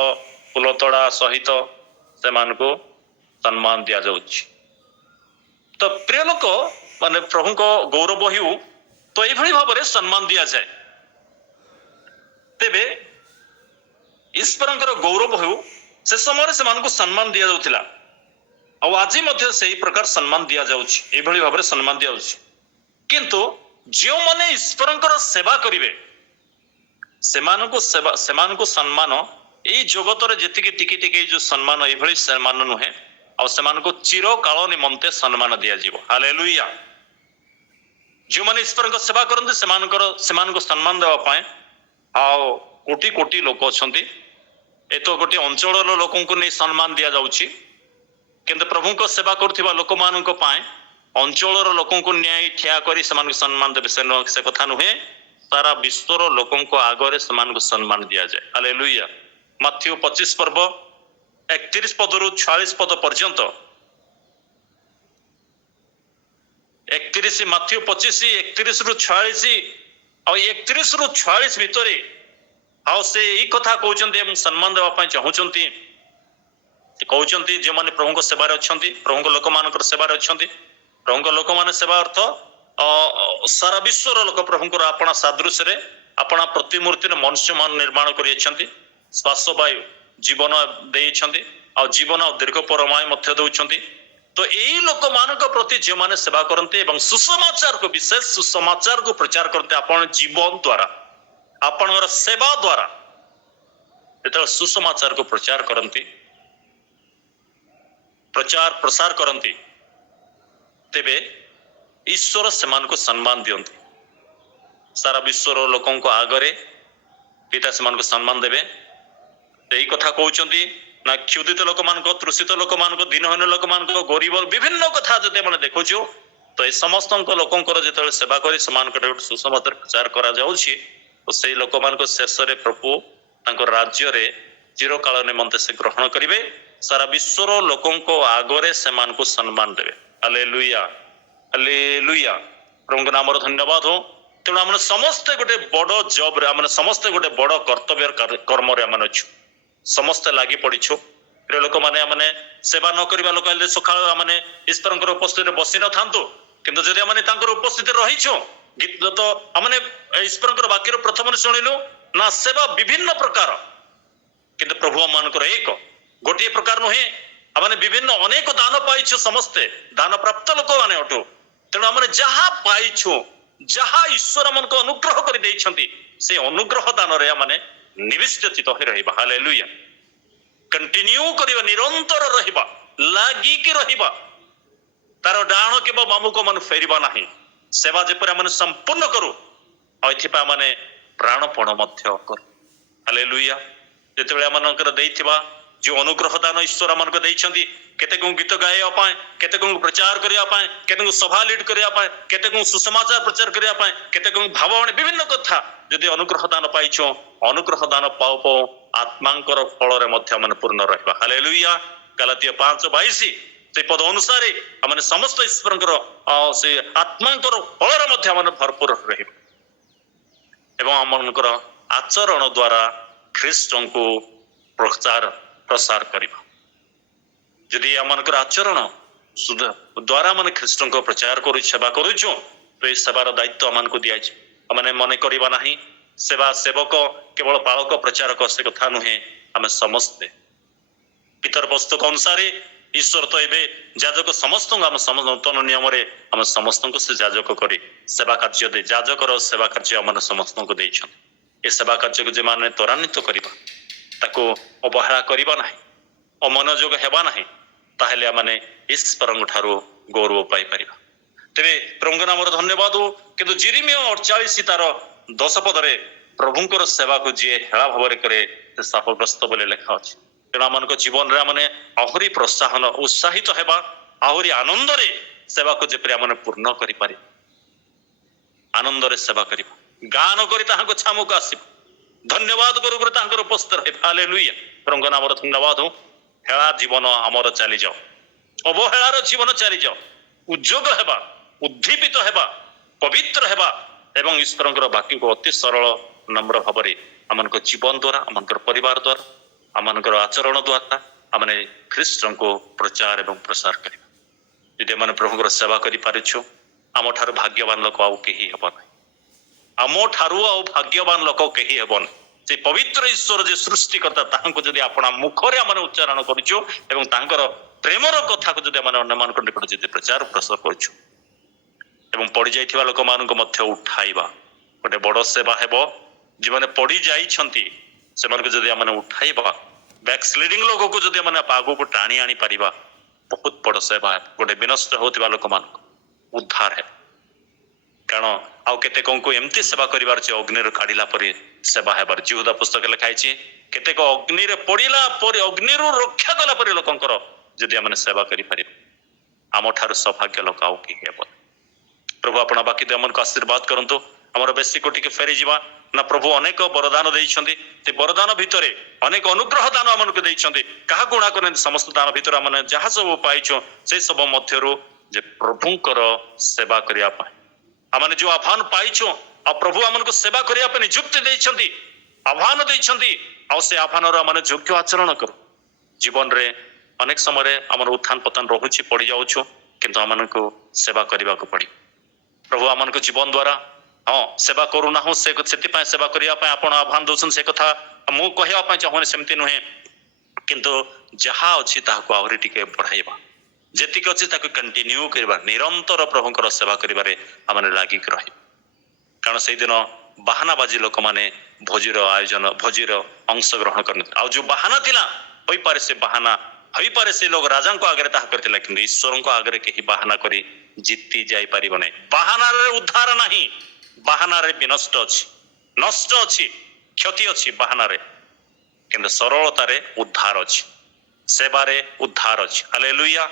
ଫୁଲତଡ଼ା ସହିତ ସେମାନଙ୍କୁ ସମ୍ମାନ ଦିଆଯାଉଛି। ତ ପ୍ରିୟ ଲୋକ ମାନେ ପ୍ରଭୁଙ୍କ ଗୌରବ ହେଉ, ତ ଏଇଭଳି ଭାବରେ ସମ୍ମାନ ଦିଆଯାଏ। ତେବେ ଈଶ୍ୱରଙ୍କର ଗୌରବ ହେଉ, ସେ ସମୟରେ ସେମାନଙ୍କୁ ସମ୍ମାନ ଦିଆଯାଉଥିଲା, ଆଉ ଆଜି ମଧ୍ୟ ସେଇ ପ୍ରକାର ସମ୍ମାନ ଦିଆଯାଉଛି, ଏଇଭଳି ଭାବରେ ସମ୍ମାନ ଦିଆଯାଉଛି। କିନ୍ତୁ ଯେଉଁମାନେ ଈଶ୍ୱରଙ୍କର ସେବା କରିବେ ସେମାନଙ୍କୁ ସମ୍ମାନ ଏଇ ଜଗତରେ ଯେତିକି ଟିକେ ଟିକେ ଯୋଉ ସମ୍ମାନ, ଏଇଭଳି ସମ୍ମାନ ନୁହେଁ, ଆଉ ସେମାନଙ୍କୁ ଚିରକାଳ ନିମନ୍ତେ ସମ୍ମାନ ଦିଆଯିବ। ହାଲେଲୁୟା। ଯେଉଁମାନେ ଈଶ୍ୱରଙ୍କ ସେବା କରନ୍ତି ସେମାନଙ୍କୁ ସମ୍ମାନ ଦେବା ପାଇଁ ଆଉ କୋଟି କୋଟି ଲୋକ ଅଛନ୍ତି। ଏ ତ ଗୋଟେ ଅଞ୍ଚଳର ଲୋକଙ୍କୁ ନେଇ ସମ୍ମାନ ଦିଆଯାଉଛି, କିନ୍ତୁ ପ୍ରଭୁଙ୍କ ସେବା କରୁଥିବା ଲୋକମାନଙ୍କ ପାଇଁ ଅଞ୍ଚଳର ଲୋକଙ୍କୁ ନ୍ୟାୟ ଠିଆ କରି ସେମାନଙ୍କୁ ସମ୍ମାନ ଦେବେ ସେ କଥା ନୁହେଁ। ସାରା ବିଶ୍ୱର ଲୋକଙ୍କ ଆଗରେ ସେମାନଙ୍କୁ ସମ୍ମାନ ଦିଆଯାଏ। ହାଲେଲୁୟା। ମାଥ୍ୟୁ 25 ପର୍ବ 31 ପଦରୁ 46 ପଦ ପର୍ଯ୍ୟନ୍ତ, 31 ମାଥ୍ୟୁ 25 31 ରୁ 46 ଆଉ 31 ରୁ 46 ଭିତରେ ଆଉ ସେ ଏଇ କଥା କହୁଛନ୍ତି ଏବଂ ସମ୍ମାନ ଦେବା ପାଇଁ ଚାହୁଁଛନ୍ତି। ସେ କହୁଛନ୍ତି ଯେଉଁମାନେ ପ୍ରଭୁଙ୍କ ସେବାରେ ଅଛନ୍ତି, ପ୍ରଭୁଙ୍କ ଲୋକମାନଙ୍କର ସେବାରେ ଅଛନ୍ତି। ପ୍ରଭୁଙ୍କ ଲୋକମାନେ ସେବା ଅର୍ଥ ସାରା ବିଶ୍ୱର ଲୋକ ପ୍ରଭୁଙ୍କର ଆପଣା ସାଦୃଶ୍ୟରେ ଆପଣା ପ୍ରତିମୂର୍ତ୍ତିରେ ମନୁଷ୍ୟମାନ ନିର୍ମାଣ କରିଅଛନ୍ତି। ଶ୍ୱାସ ବାୟୁ ଜୀବନ ଦେଇଛନ୍ତି, ଆଉ ଜୀବନ ଆଉ ଦୀର୍ଘ ପରମାୟ ମଧ୍ୟ ଦେଉଛନ୍ତି। ତ ଏଇ ଲୋକମାନଙ୍କ ପ୍ରତି ଯେଉଁମାନେ ସେବା କରନ୍ତି ଏବଂ ସୁସମାଚାରକୁ, ବିଶେଷ ସୁସମାଚାରକୁ ପ୍ରଚାର କରନ୍ତି, ଆପଣ ଜୀବନ ଦ୍ୱାରା, ଆପଣଙ୍କର ସେବା ଦ୍ୱାରା ଯେତେବେଳେ ସୁସମାଚାରକୁ ପ୍ରଚାର ପ୍ରସାର କରନ୍ତି, ତେବେ ଈଶ୍ୱର ସେମାନଙ୍କୁ ସମ୍ମାନ ଦିଅନ୍ତି। ସାରା ବିଶ୍ୱର ଲୋକଙ୍କ ଆଗରେ ପିତା ସେମାନଙ୍କୁ ସମ୍ମାନ ଦେବେ। ଏଇ କଥା କହୁଛନ୍ତି ନା, କ୍ଷୁଧିତ ଲୋକମାନଙ୍କ, ତୃଷିତ ଲୋକମାନଙ୍କ, ଦିନହୀନ ଲୋକମାନଙ୍କ, ଗରିବ, ବିଭିନ୍ନ କଥା ଯଦି ଆମେ ଦେଖୁଛୁ, ତ ଏ ସମସ୍ତଙ୍କ ଲୋକଙ୍କର ଯେତେବେଳେ ସେବା କରି ସେମାନଙ୍କର ଗୋଟେ ସୁସମାଚାର ପ୍ରଚାର କରାଯାଉଛି, ତ ସେଇ ଲୋକମାନଙ୍କ ଶେଷରେ ପ୍ରଭୁ ତାଙ୍କ ରାଜ୍ୟରେ ଚିରକାଳ ନିମନ୍ତେ ସେ ଗ୍ରହଣ କରିବେ। ସାରା ବିଶ୍ୱର ଲୋକଙ୍କ ଆଗରେ ସେମାନଙ୍କୁ ସମ୍ମାନ ଦେବେ। Hallelujah, hallelujah. ପ୍ରଭୁଙ୍କ ନାମର ଧନ୍ୟବାଦ ହଉ। ତେଣୁ ଆମେ ସମସ୍ତେ ଗୋଟେ ବଡ଼ ଜବରେ, ଆମେ ସମସ୍ତେ ଗୋଟେ ବଡ଼ କର୍ତ୍ତବ୍ୟ କର୍ମରେ ଆମେ ଅଛୁ, ସମସ୍ତେ ଲାଗି ପଡ଼ିଛୁ। ପ୍ରିୟ ଲୋକମାନେ, ଆମେ ସେବା ନ କରିବା ଲୋକ ହେଲେ ସକାଳୁ ଆମେ ଈଶ୍ୱରଙ୍କର ଉପସ୍ଥିତିରେ ବସି ନଥାନ୍ତୁ, କିନ୍ତୁ ଯଦି ଆମେ ତାଙ୍କର ଉପସ୍ଥିତିରେ ରହିଛୁ, ଗୀତ ତ ଆମେ ଈଶ୍ୱରଙ୍କର ବାକ୍ୟର ପ୍ରଥମରେ ଶୁଣିଲୁ ନା, ସେବା ବିଭିନ୍ନ ପ୍ରକାର, କିନ୍ତୁ ପ୍ରଭୁ ମାନଙ୍କର ଏକ, ଗୋଟିଏ ପ୍ରକାର ନୁହେଁ। ଆମେ ବିଭିନ୍ନ ଅନେକ ଦାନ ପାଇଛୁ, ସମସ୍ତେ ଦାନ ପ୍ରାପ୍ତ ଲୋକମାନେ ଅଟୁ। ତେଣୁ ଆମେ ଯାହା ପାଇଛୁ, ଯାହା ଈଶ୍ୱର ଆମକୁ ଅନୁଗ୍ରହ କରି ଦେଇଛନ୍ତି, ସେ ଅନୁଗ୍ରହ ଦାନରେ ଆମେ ନିବିଷ୍ଠିତ ହୋଇ ରହିବା। ହାଲେଲୁୟା। କଣ୍ଟିନ୍ୟୁ କରିବା, ନିରନ୍ତର ରହିବା, ଲାଗିକି ରହିବା, ତାର ଡାହାଣ କିମ୍ବା ବାମକୁ ଆମେ ଫେରିବା ନାହିଁ। ସେବା ଯେପରି ଆମେ ସମ୍ପୂର୍ଣ୍ଣ କରୁ, ଆଉ ଏଥିପାଇଁ ଆମେ ପ୍ରାଣପଣ ମଧ୍ୟ କରୁ। ହାଲେଲୁୟା। ଯେତେବେଳେ ଆମମାନଙ୍କର ଦେଇଥିବା ଯେଉଁ ଅନୁଗ୍ରହ ଦାନ ଈଶ୍ୱର ଆମମାନଙ୍କୁ ଦେଇଛନ୍ତି, କେତେକ ଗୀତ ଗାଇବା ପାଇଁ, କେତେକ ପ୍ରଚାର କରିବା ପାଇଁ, କେତେକ ସଭା ଲିଡ୍ କରିବା ପାଇଁ, କେତେକ ସୁସମାଚାର ପ୍ରଚାର କରିବା ପାଇଁ, କେତେକ ଭାବବାଣୀ, ବିଭିନ୍ନ କଥା ଯଦି ଅନୁଗ୍ରହ ଦାନ ପାଇଛୁ, ଅନୁଗ୍ରହ ଦାନ ପାଉ ପାଉ ଆତ୍ମାଙ୍କର ଫଳରେ ମଧ୍ୟ ଆମେ ପୂର୍ଣ୍ଣ ରହିବା। ହାଲେଲୁୟା। ଗଲାତିଆ 5:22 ସେ ପଦ ଅନୁସାରେ ଆମେ ସମସ୍ତ ଈଶ୍ୱରଙ୍କର ସେ ଆତ୍ମାଙ୍କର ଫଳରେ ମଧ୍ୟ ଆମେ ଭରପୁର ରହିବା ଏବଂ ଆମମାନଙ୍କର ଆଚରଣ ଦ୍ୱାରା ଖ୍ରୀଷ୍ଟଙ୍କୁ ପ୍ରସାର କରିବା। ଯଦି ଆମମାନଙ୍କର ଆଚରଣ ଦ୍ୱାରା ଆମେ ଖ୍ରୀଷ୍ଟଙ୍କ ପ୍ରଚାର କରୁ, ସେବା କରୁଛୁ, ତ এই ସେବାର ଦାୟିତ୍ୱ ଆମମାନଙ୍କୁ ଦିଆଯାଇଛି। ଆମେ ମନେ କରିବା ନାହିଁ ସେବା ସେବକ କେବଳ ପାଳକ ପ୍ରଚାରକ, ସେ କଥା ନୁହେଁ। ଆମେ ସମସ୍ତେ ପିତର ପୁସ୍ତକ ଅନୁସାରେ ଈଶ୍ୱର ତ ଏବେ ଯାଜକ ସମସ୍ତଙ୍କୁ, ଆମ ନୂତନ ନିୟମରେ ଆମେ ସମସ୍ତଙ୍କୁ ସେ ଯାଜକ କରି ସେବା କାର୍ଯ୍ୟ ଦେଇ, ଯାଜକର ସେବା କାର୍ଯ୍ୟ ଆମେ ସମସ୍ତଙ୍କୁ ଦେଇଛନ୍ତି। ଏ ସେବା କାର୍ଯ୍ୟକୁ ଯେମାନେ ତ୍ୱରାନ୍ୱିତ କରିବା, ତାକୁ ଅବହେଳା କରିବା ନାହିଁ, ଅମନୋଯୋଗ ହେବା ନାହିଁ, ତାହେଲେ ଆମେ ଈଶ୍ୱରଙ୍କ ଠାରୁ ଗୌରବ ପାଇପାରିବା। ତେବେ ପ୍ରଭୁଙ୍କ ନାମର ଧନ୍ୟବାଦ ହଉ। କିନ୍ତୁ ଜିରିମିୟ 48 ତାର 10 ପଦରେ ପ୍ରଭୁଙ୍କର ସେବାକୁ ଯିଏ ହେଳା ଭାବରେ କରେ ସେ ଶାପଗ୍ରସ୍ତ ବୋଲି ଲେଖା ଅଛି। ତେଣୁ ଆମମାନଙ୍କ ଜୀବନରେ ଆମେ ଆହୁରି ପ୍ରୋତ୍ସାହନ ଉତ୍ସାହିତ ହେବା, ଆହୁରି ଆନନ୍ଦରେ ସେବାକୁ ଯେପରି ଆମେ ପୂର୍ଣ୍ଣ କରିପାରିବା, ଆନନ୍ଦରେ ସେବା କରିବା, ଗାନ କରି ତାହାଙ୍କ ଛାମୁକୁ ଆସିବା, ଧନ୍ୟବାଦ କରୁ କରୁ ତାଙ୍କର ଉପସ୍ଥିତ ରହିବା। ହାଲେଲୁୟା, ପ୍ରଭୁଙ୍କ ନାମର ଧନ୍ୟବାଦ ହଉ। ହେଳା ଜୀବନ ଆମର ଚାଲିଯାଉ, ଅବହେଳାର ଜୀବନ ଚାଲିଯାଉ, ଉଦ୍ଯୋଗ ହେବା, ଉଦ୍ଦୀପିତ ହେବା, ପବିତ୍ର ହେବା ଏବଂ ଈଶ୍ୱରଙ୍କର ବାକ୍ୟକୁ ଅତି ସରଳ ନମ୍ର ଭାବରେ ଆମମାନଙ୍କ ଜୀବନ ଦ୍ୱାରା, ଆମଙ୍କର ପରିବାର ଦ୍ୱାରା, ଆମଙ୍କର ଆଚରଣ ଦ୍ୱାରା ଆମେ ଖ୍ରୀଷ୍ଟଙ୍କୁ ପ୍ରଚାର ଏବଂ ପ୍ରସାର କରିବା। ଯଦି ଆମେ ପ୍ରଭୁଙ୍କର ସେବା କରିପାରୁଛୁ, ଆମଠାରୁ ଭାଗ୍ୟବାନ ଲୋକ ଆଉ କେହି ହେବ ନାହିଁ। ଆମଠାରୁ ଆଉ ଭାଗ୍ୟବାନ ଲୋକ କେହି ହେବନି। ସେ ପବିତ୍ର ଈଶ୍ୱର ଯେ ସୃଷ୍ଟିକର୍ତ୍ତା ତାହାଙ୍କୁ ଯଦି ଆପଣ ମୁଖରେ ଆମେ ଉଚ୍ଚାରଣ କରୁଛୁ ଏବଂ ତାଙ୍କର ପ୍ରେମର କଥାକୁ ଯଦି ଆମେ ଅନ୍ୟମାନଙ୍କ ନିକଟରେ ଯଦି ପ୍ରଚାର ପ୍ରସାର କରୁଛୁ ଏବଂ ପଡ଼ିଯାଇଥିବା ଲୋକମାନଙ୍କୁ ମଧ୍ୟ ଉଠାଇବା, ଗୋଟେ ବଡ଼ ସେବା ହେବ। ଯେଉଁମାନେ ପଡ଼ି ଯାଇଛନ୍ତି ସେମାନଙ୍କୁ ଯଦି ଆମେ ଉଠାଇବା, ବ୍ୟାକସ୍ଲିଡିଂ ଲୋକକୁ ଯଦି ଆମେ ଆଗକୁ ଟାଣି ଆଣିପାରିବା, ବହୁତ ବଡ଼ ସେବା ହେବ। ଗୋଟେ ବିନଷ୍ଟ ହେଉଥିବା ଲୋକମାନଙ୍କୁ ଉଦ୍ଧାର ହେବ। କାରଣ ଆଉ କେତେକଙ୍କୁ ଏମିତି ସେବା କରିବାର ଅଛି ଅଗ୍ନିରୁ କାଢିଲା ପରେ ସେବା ହେବାର। ଜିହୁଦା ପୁସ୍ତକ ଲେଖା ହେଇଛି, କେତେକ ଅଗ୍ନିରେ ପଡିଲା ପରେ, ଅଗ୍ନିରୁ ରକ୍ଷା କଲା ପରେ ଲୋକଙ୍କର ଯଦି ଆମେ ସେବା କରିପାରିବା, ଆମଠାରୁ ସୌଭାଗ୍ୟ ଲୋକ ଆଉ କେହି ହେବ। ପ୍ରଭୁ ଆପଣ ବାକି ଆମକୁ ଆଶୀର୍ବାଦ କରନ୍ତୁ। ଆମର ବେଶୀକୁ ଟିକେ ଫେରିଯିବା ନା, ପ୍ରଭୁ ଅନେକ ବରଦାନ ଦେଇଛନ୍ତି। ସେ ବରଦାନ ଭିତରେ ଅନେକ ଅନୁଗ୍ରହ ଦାନ ଆମକୁ ଦେଇଛନ୍ତି। କାହାକୁ ଗୁଣା କରନ୍ତି, ସମସ୍ତ ଦାନ ଭିତରେ ଆମେ ଯାହା ସବୁ ପାଇଛୁ ସେ ସବୁ ମଧ୍ୟରୁ ଯେ ପ୍ରଭୁଙ୍କର ସେବା କରିବା ପାଇଁ ଆମେ ଯୋଉ ଆହ୍ୱାନ ପାଇଛୁ, ଆଉ ପ୍ରଭୁ ଆମକୁ ସେବା କରିବା ପାଇଁ ନିଯୁକ୍ତି ଦେଇଛନ୍ତି, ଆହ୍ୱାନ ଦେଇଛନ୍ତି, ଆଉ ସେ ଆହ୍ୱାନର ଆମେ ଯୋଗ୍ୟ ଆଚରଣ କରୁ। ଜୀବନରେ ଅନେକ ସମୟରେ ଆମର ଉତ୍ଥାନ ପତନ ରହୁଛି, ପଡ଼ିଯାଉଛୁ, କିନ୍ତୁ ଆମମାନଙ୍କୁ ସେବା କରିବାକୁ ପଡ଼ିବ। ପ୍ରଭୁ ଆମମାନଙ୍କୁ ଜୀବନ ଦ୍ୱାରା ସେବା କରୁନାହୁଁ, ସେଥିପାଇଁ ସେବା କରିବା ପାଇଁ ଆପଣ ଆହ୍ୱାନ ଦେଉଛନ୍ତି, ସେ କଥା ମୁଁ କହିବା ପାଇଁ ଚାହୁଁନି, ସେମିତି ନୁହେଁ। କିନ୍ତୁ ଯାହା ଅଛି ତାହାକୁ ଆହୁରି ଟିକେ ବଢ଼ାଇବା, ଯେତିକି ଅଛି ତାକୁ କଣ୍ଟିନ୍ୟୁ କରିବା, ନିରନ୍ତର ପ୍ରଭୁଙ୍କର ସେବା କରିବାରେ ଆମେ ଲାଗିକି ରହିବା। କାରଣ ସେଇଦିନ ବାହାନାବାଜି ଲୋକମାନେ ଭୋଜିର ଆୟୋଜନ, ଭୋଜିର ଅଂଶଗ୍ରହଣ କରିନଥିଲେ। ଆଉ ଯୋଉ ବାହାନା ଥିଲା, ହୋଇପାରେ ସେ ବାହାନା, ହୋଇପାରେ ସେ ଲୋକ ରାଜାଙ୍କ ଆଗରେ ତାହା କରିଥିଲା, କିନ୍ତୁ ଈଶ୍ୱରଙ୍କ ଆଗରେ କେହି ବାହାନା କରି ଜିତି ଯାଇପାରିବ ନାହିଁ। ବାହାନାରେ ଉଦ୍ଧାର ନାହିଁ, ବାହାନାରେ ବିନଷ୍ଟ ଅଛି, ନଷ୍ଟ ଅଛି, କ୍ଷତି ଅଛି ବାହାନାରେ, କିନ୍ତୁ ସରଳତାରେ ଉଦ୍ଧାର ଅଛି, ସେବାରେ ଉଦ୍ଧାର ଅଛି। ହାଲେଲୁୟା,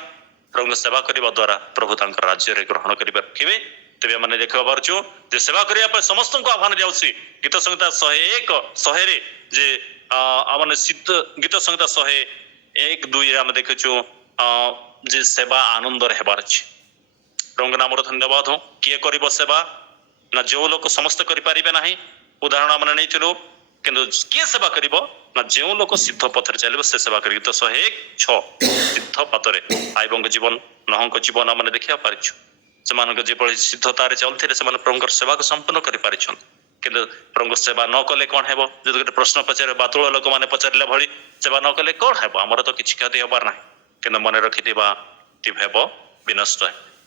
ପ୍ରଭୁଙ୍କ ସେବା କରିବା ଦ୍ୱାରା ପ୍ରଭୁ ତାଙ୍କର ରାଜ୍ୟରେ ଗ୍ରହଣ କରିବା ରଖିବେ। ତେବେ ଆମେ ଦେଖିବା ପାରୁଛୁ ଯେ ସେବା କରିବା ପାଇଁ ସମସ୍ତଙ୍କୁ ଆହ୍ୱାନ ଦିଆଯାଉଛି। ଗୀତ ସଂହିତା 101 ଯେ ଆମେ ସିଦ୍ଧ ଗୀତ ସଂହିତା 101-2 ଆମେ ଦେଖୁଛୁ ଯେ ସେବା ଆନନ୍ଦରେ ହେବାର ଅଛି। ପ୍ରଭୁଙ୍କ ନାମର ଧନ୍ୟବାଦ ହଉ। କିଏ କରିବ ସେବା ନା, ଯେଉଁ ଲୋକ ସମସ୍ତେ କରିପାରିବେ ନାହିଁ, ଉଦାହରଣ ଆମେ ନେଇଥିଲୁ, କିନ୍ତୁ କିଏ ସେବା କରିବ ନା, ଯେଉଁ ଲୋକ ସିଦ୍ଧ ପଥରେ ଚାଲିବ ସେ ସେବା କରିବ। ଗୀତ 101:6 ସିଦ୍ଧ ପଥରେ ଆଇବଙ୍କ ଜୀବନ, ନହଙ୍କ ଜୀବନ ଆମେ ଦେଖିବା ପାରିଛୁ। ସେମାନଙ୍କ ଯେଭଳି ସିଦ୍ଧତାରେ ଚାଲୁଥିଲେ ସେମାନେ ପ୍ରଭୁଙ୍କର ସେବାକୁ ସମ୍ପୂର୍ଣ୍ଣ କରିପାରିଛନ୍ତି। କିନ୍ତୁ ପ୍ରଭୁଙ୍କ ସେବା ନ କଲେ କ'ଣ ହେବ? ଯଦି ଗୋଟେ ପ୍ରଶ୍ନ ପଚାରିବେ, ବାତୁଳ ଲୋକମାନେ ପଚାରିଲା ଭଳି, ସେବା ନ କଲେ କ'ଣ ହେବ? ଆମର ତ କିଛି କ୍ଷତି ହେବାର ନାହିଁ, କିନ୍ତୁ ମନେ ରଖିଥିବା ହେବ ବିନଷ୍ଟ।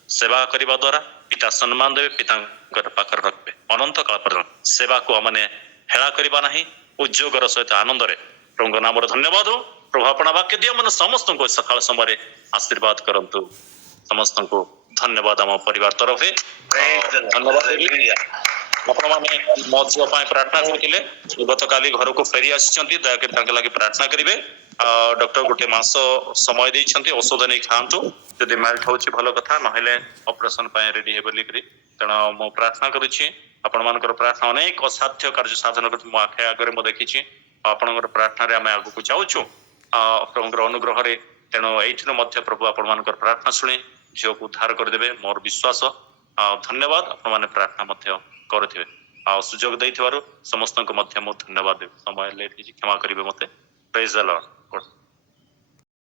ସେବା କରିବା ଦ୍ୱାରା ପିତା ସମ୍ମାନ ଦେବେ, ପିତାଙ୍କର ପାଖରେ ରଖିବେ ଅନନ୍ତ କାଳ ପର୍ଯ୍ୟନ୍ତ। ସେବାକୁ ଆମେ ହେଳା କରିବା ନାହିଁ, ଉଦ୍ଯୋଗର ସହିତ ଆନନ୍ଦରେ ପ୍ରଭୁଙ୍କ ନାମର ଧନ୍ୟବାଦ। ପ୍ରଭୁ ଆପଣ ବାକ୍ୟ ଦିଅ ମାନେ ସମସ୍ତଙ୍କୁ ସକାଳ ସମୟରେ ଆଶୀର୍ବାଦ କରନ୍ତୁ। ସମସ୍ତଙ୍କୁ ଧନ୍ୟବାଦ ଆମ ପରିବାର ତରଫରେ ଧନ୍ୟବାଦ। ଆପଣମାନେ ମୋ ଝିଅ ପାଇଁ ପ୍ରାର୍ଥନା କରିଥିଲେ, ଗତକାଲି ଘରକୁ ଫେରି ଆସିଛନ୍ତି, ଦୟାକରି ତାଙ୍କ ଲାଗି ପ୍ରାର୍ଥନା କରିବେ। ଡକ୍ଟର ଗୋଟେ ମାସ ସମୟ ଦେଇଛନ୍ତି, ଔଷଧ ନେଇ ଖାଆନ୍ତୁ, ଯଦି ମେଲ୍ଟ ହଉଛି ଭଲ କଥା, ନହେଲେ ଅପରେସନ ପାଇଁ ରେଡି ହେବେ ବୋଲିକିରି। ତେଣୁ ମୁଁ ପ୍ରାର୍ଥନା କରୁଛି, ଆପଣମାନଙ୍କର ପ୍ରାର୍ଥନା ଅନେକ ଅସାଧ୍ୟ କାର୍ଯ୍ୟ ସାଧନ କରୁଛି, ମୋ ଆଖି ଆଗରେ ମୁଁ ଦେଖିଛି। ଆପଣଙ୍କର ପ୍ରାର୍ଥନାରେ ଆମେ ଆଗକୁ ଯାଉଛୁ ପ୍ରଭୁଙ୍କର ଅନୁଗ୍ରହରେ। ତେଣୁ ଏଇଠିରୁ ମଧ୍ୟ ପ୍ରଭୁ ଆପଣମାନଙ୍କର ପ୍ରାର୍ଥନା ଶୁଣି ଝିଅକୁ ଉଦ୍ଧାର କରିଦେବେ ମୋର ବିଶ୍ୱାସ। ଧନ୍ୟବାଦ, ଆପଣମାନେ ପ୍ରାର୍ଥନା ମଧ୍ୟ କରୁଥିବେ। ଆଉ ସୁଯୋଗ ଦେଇଥିବାରୁ ସମସ୍ତଙ୍କୁ ମଧ୍ୟ ମୁଁ ଧନ୍ୟବାଦ ଦେବି। ସମୟ ଲେଟ୍ ହେଇଛି, କ୍ଷମା କରିବେ ମୋତେ। ପ୍ରେଜ୍ ଦ ଲର୍ଡ।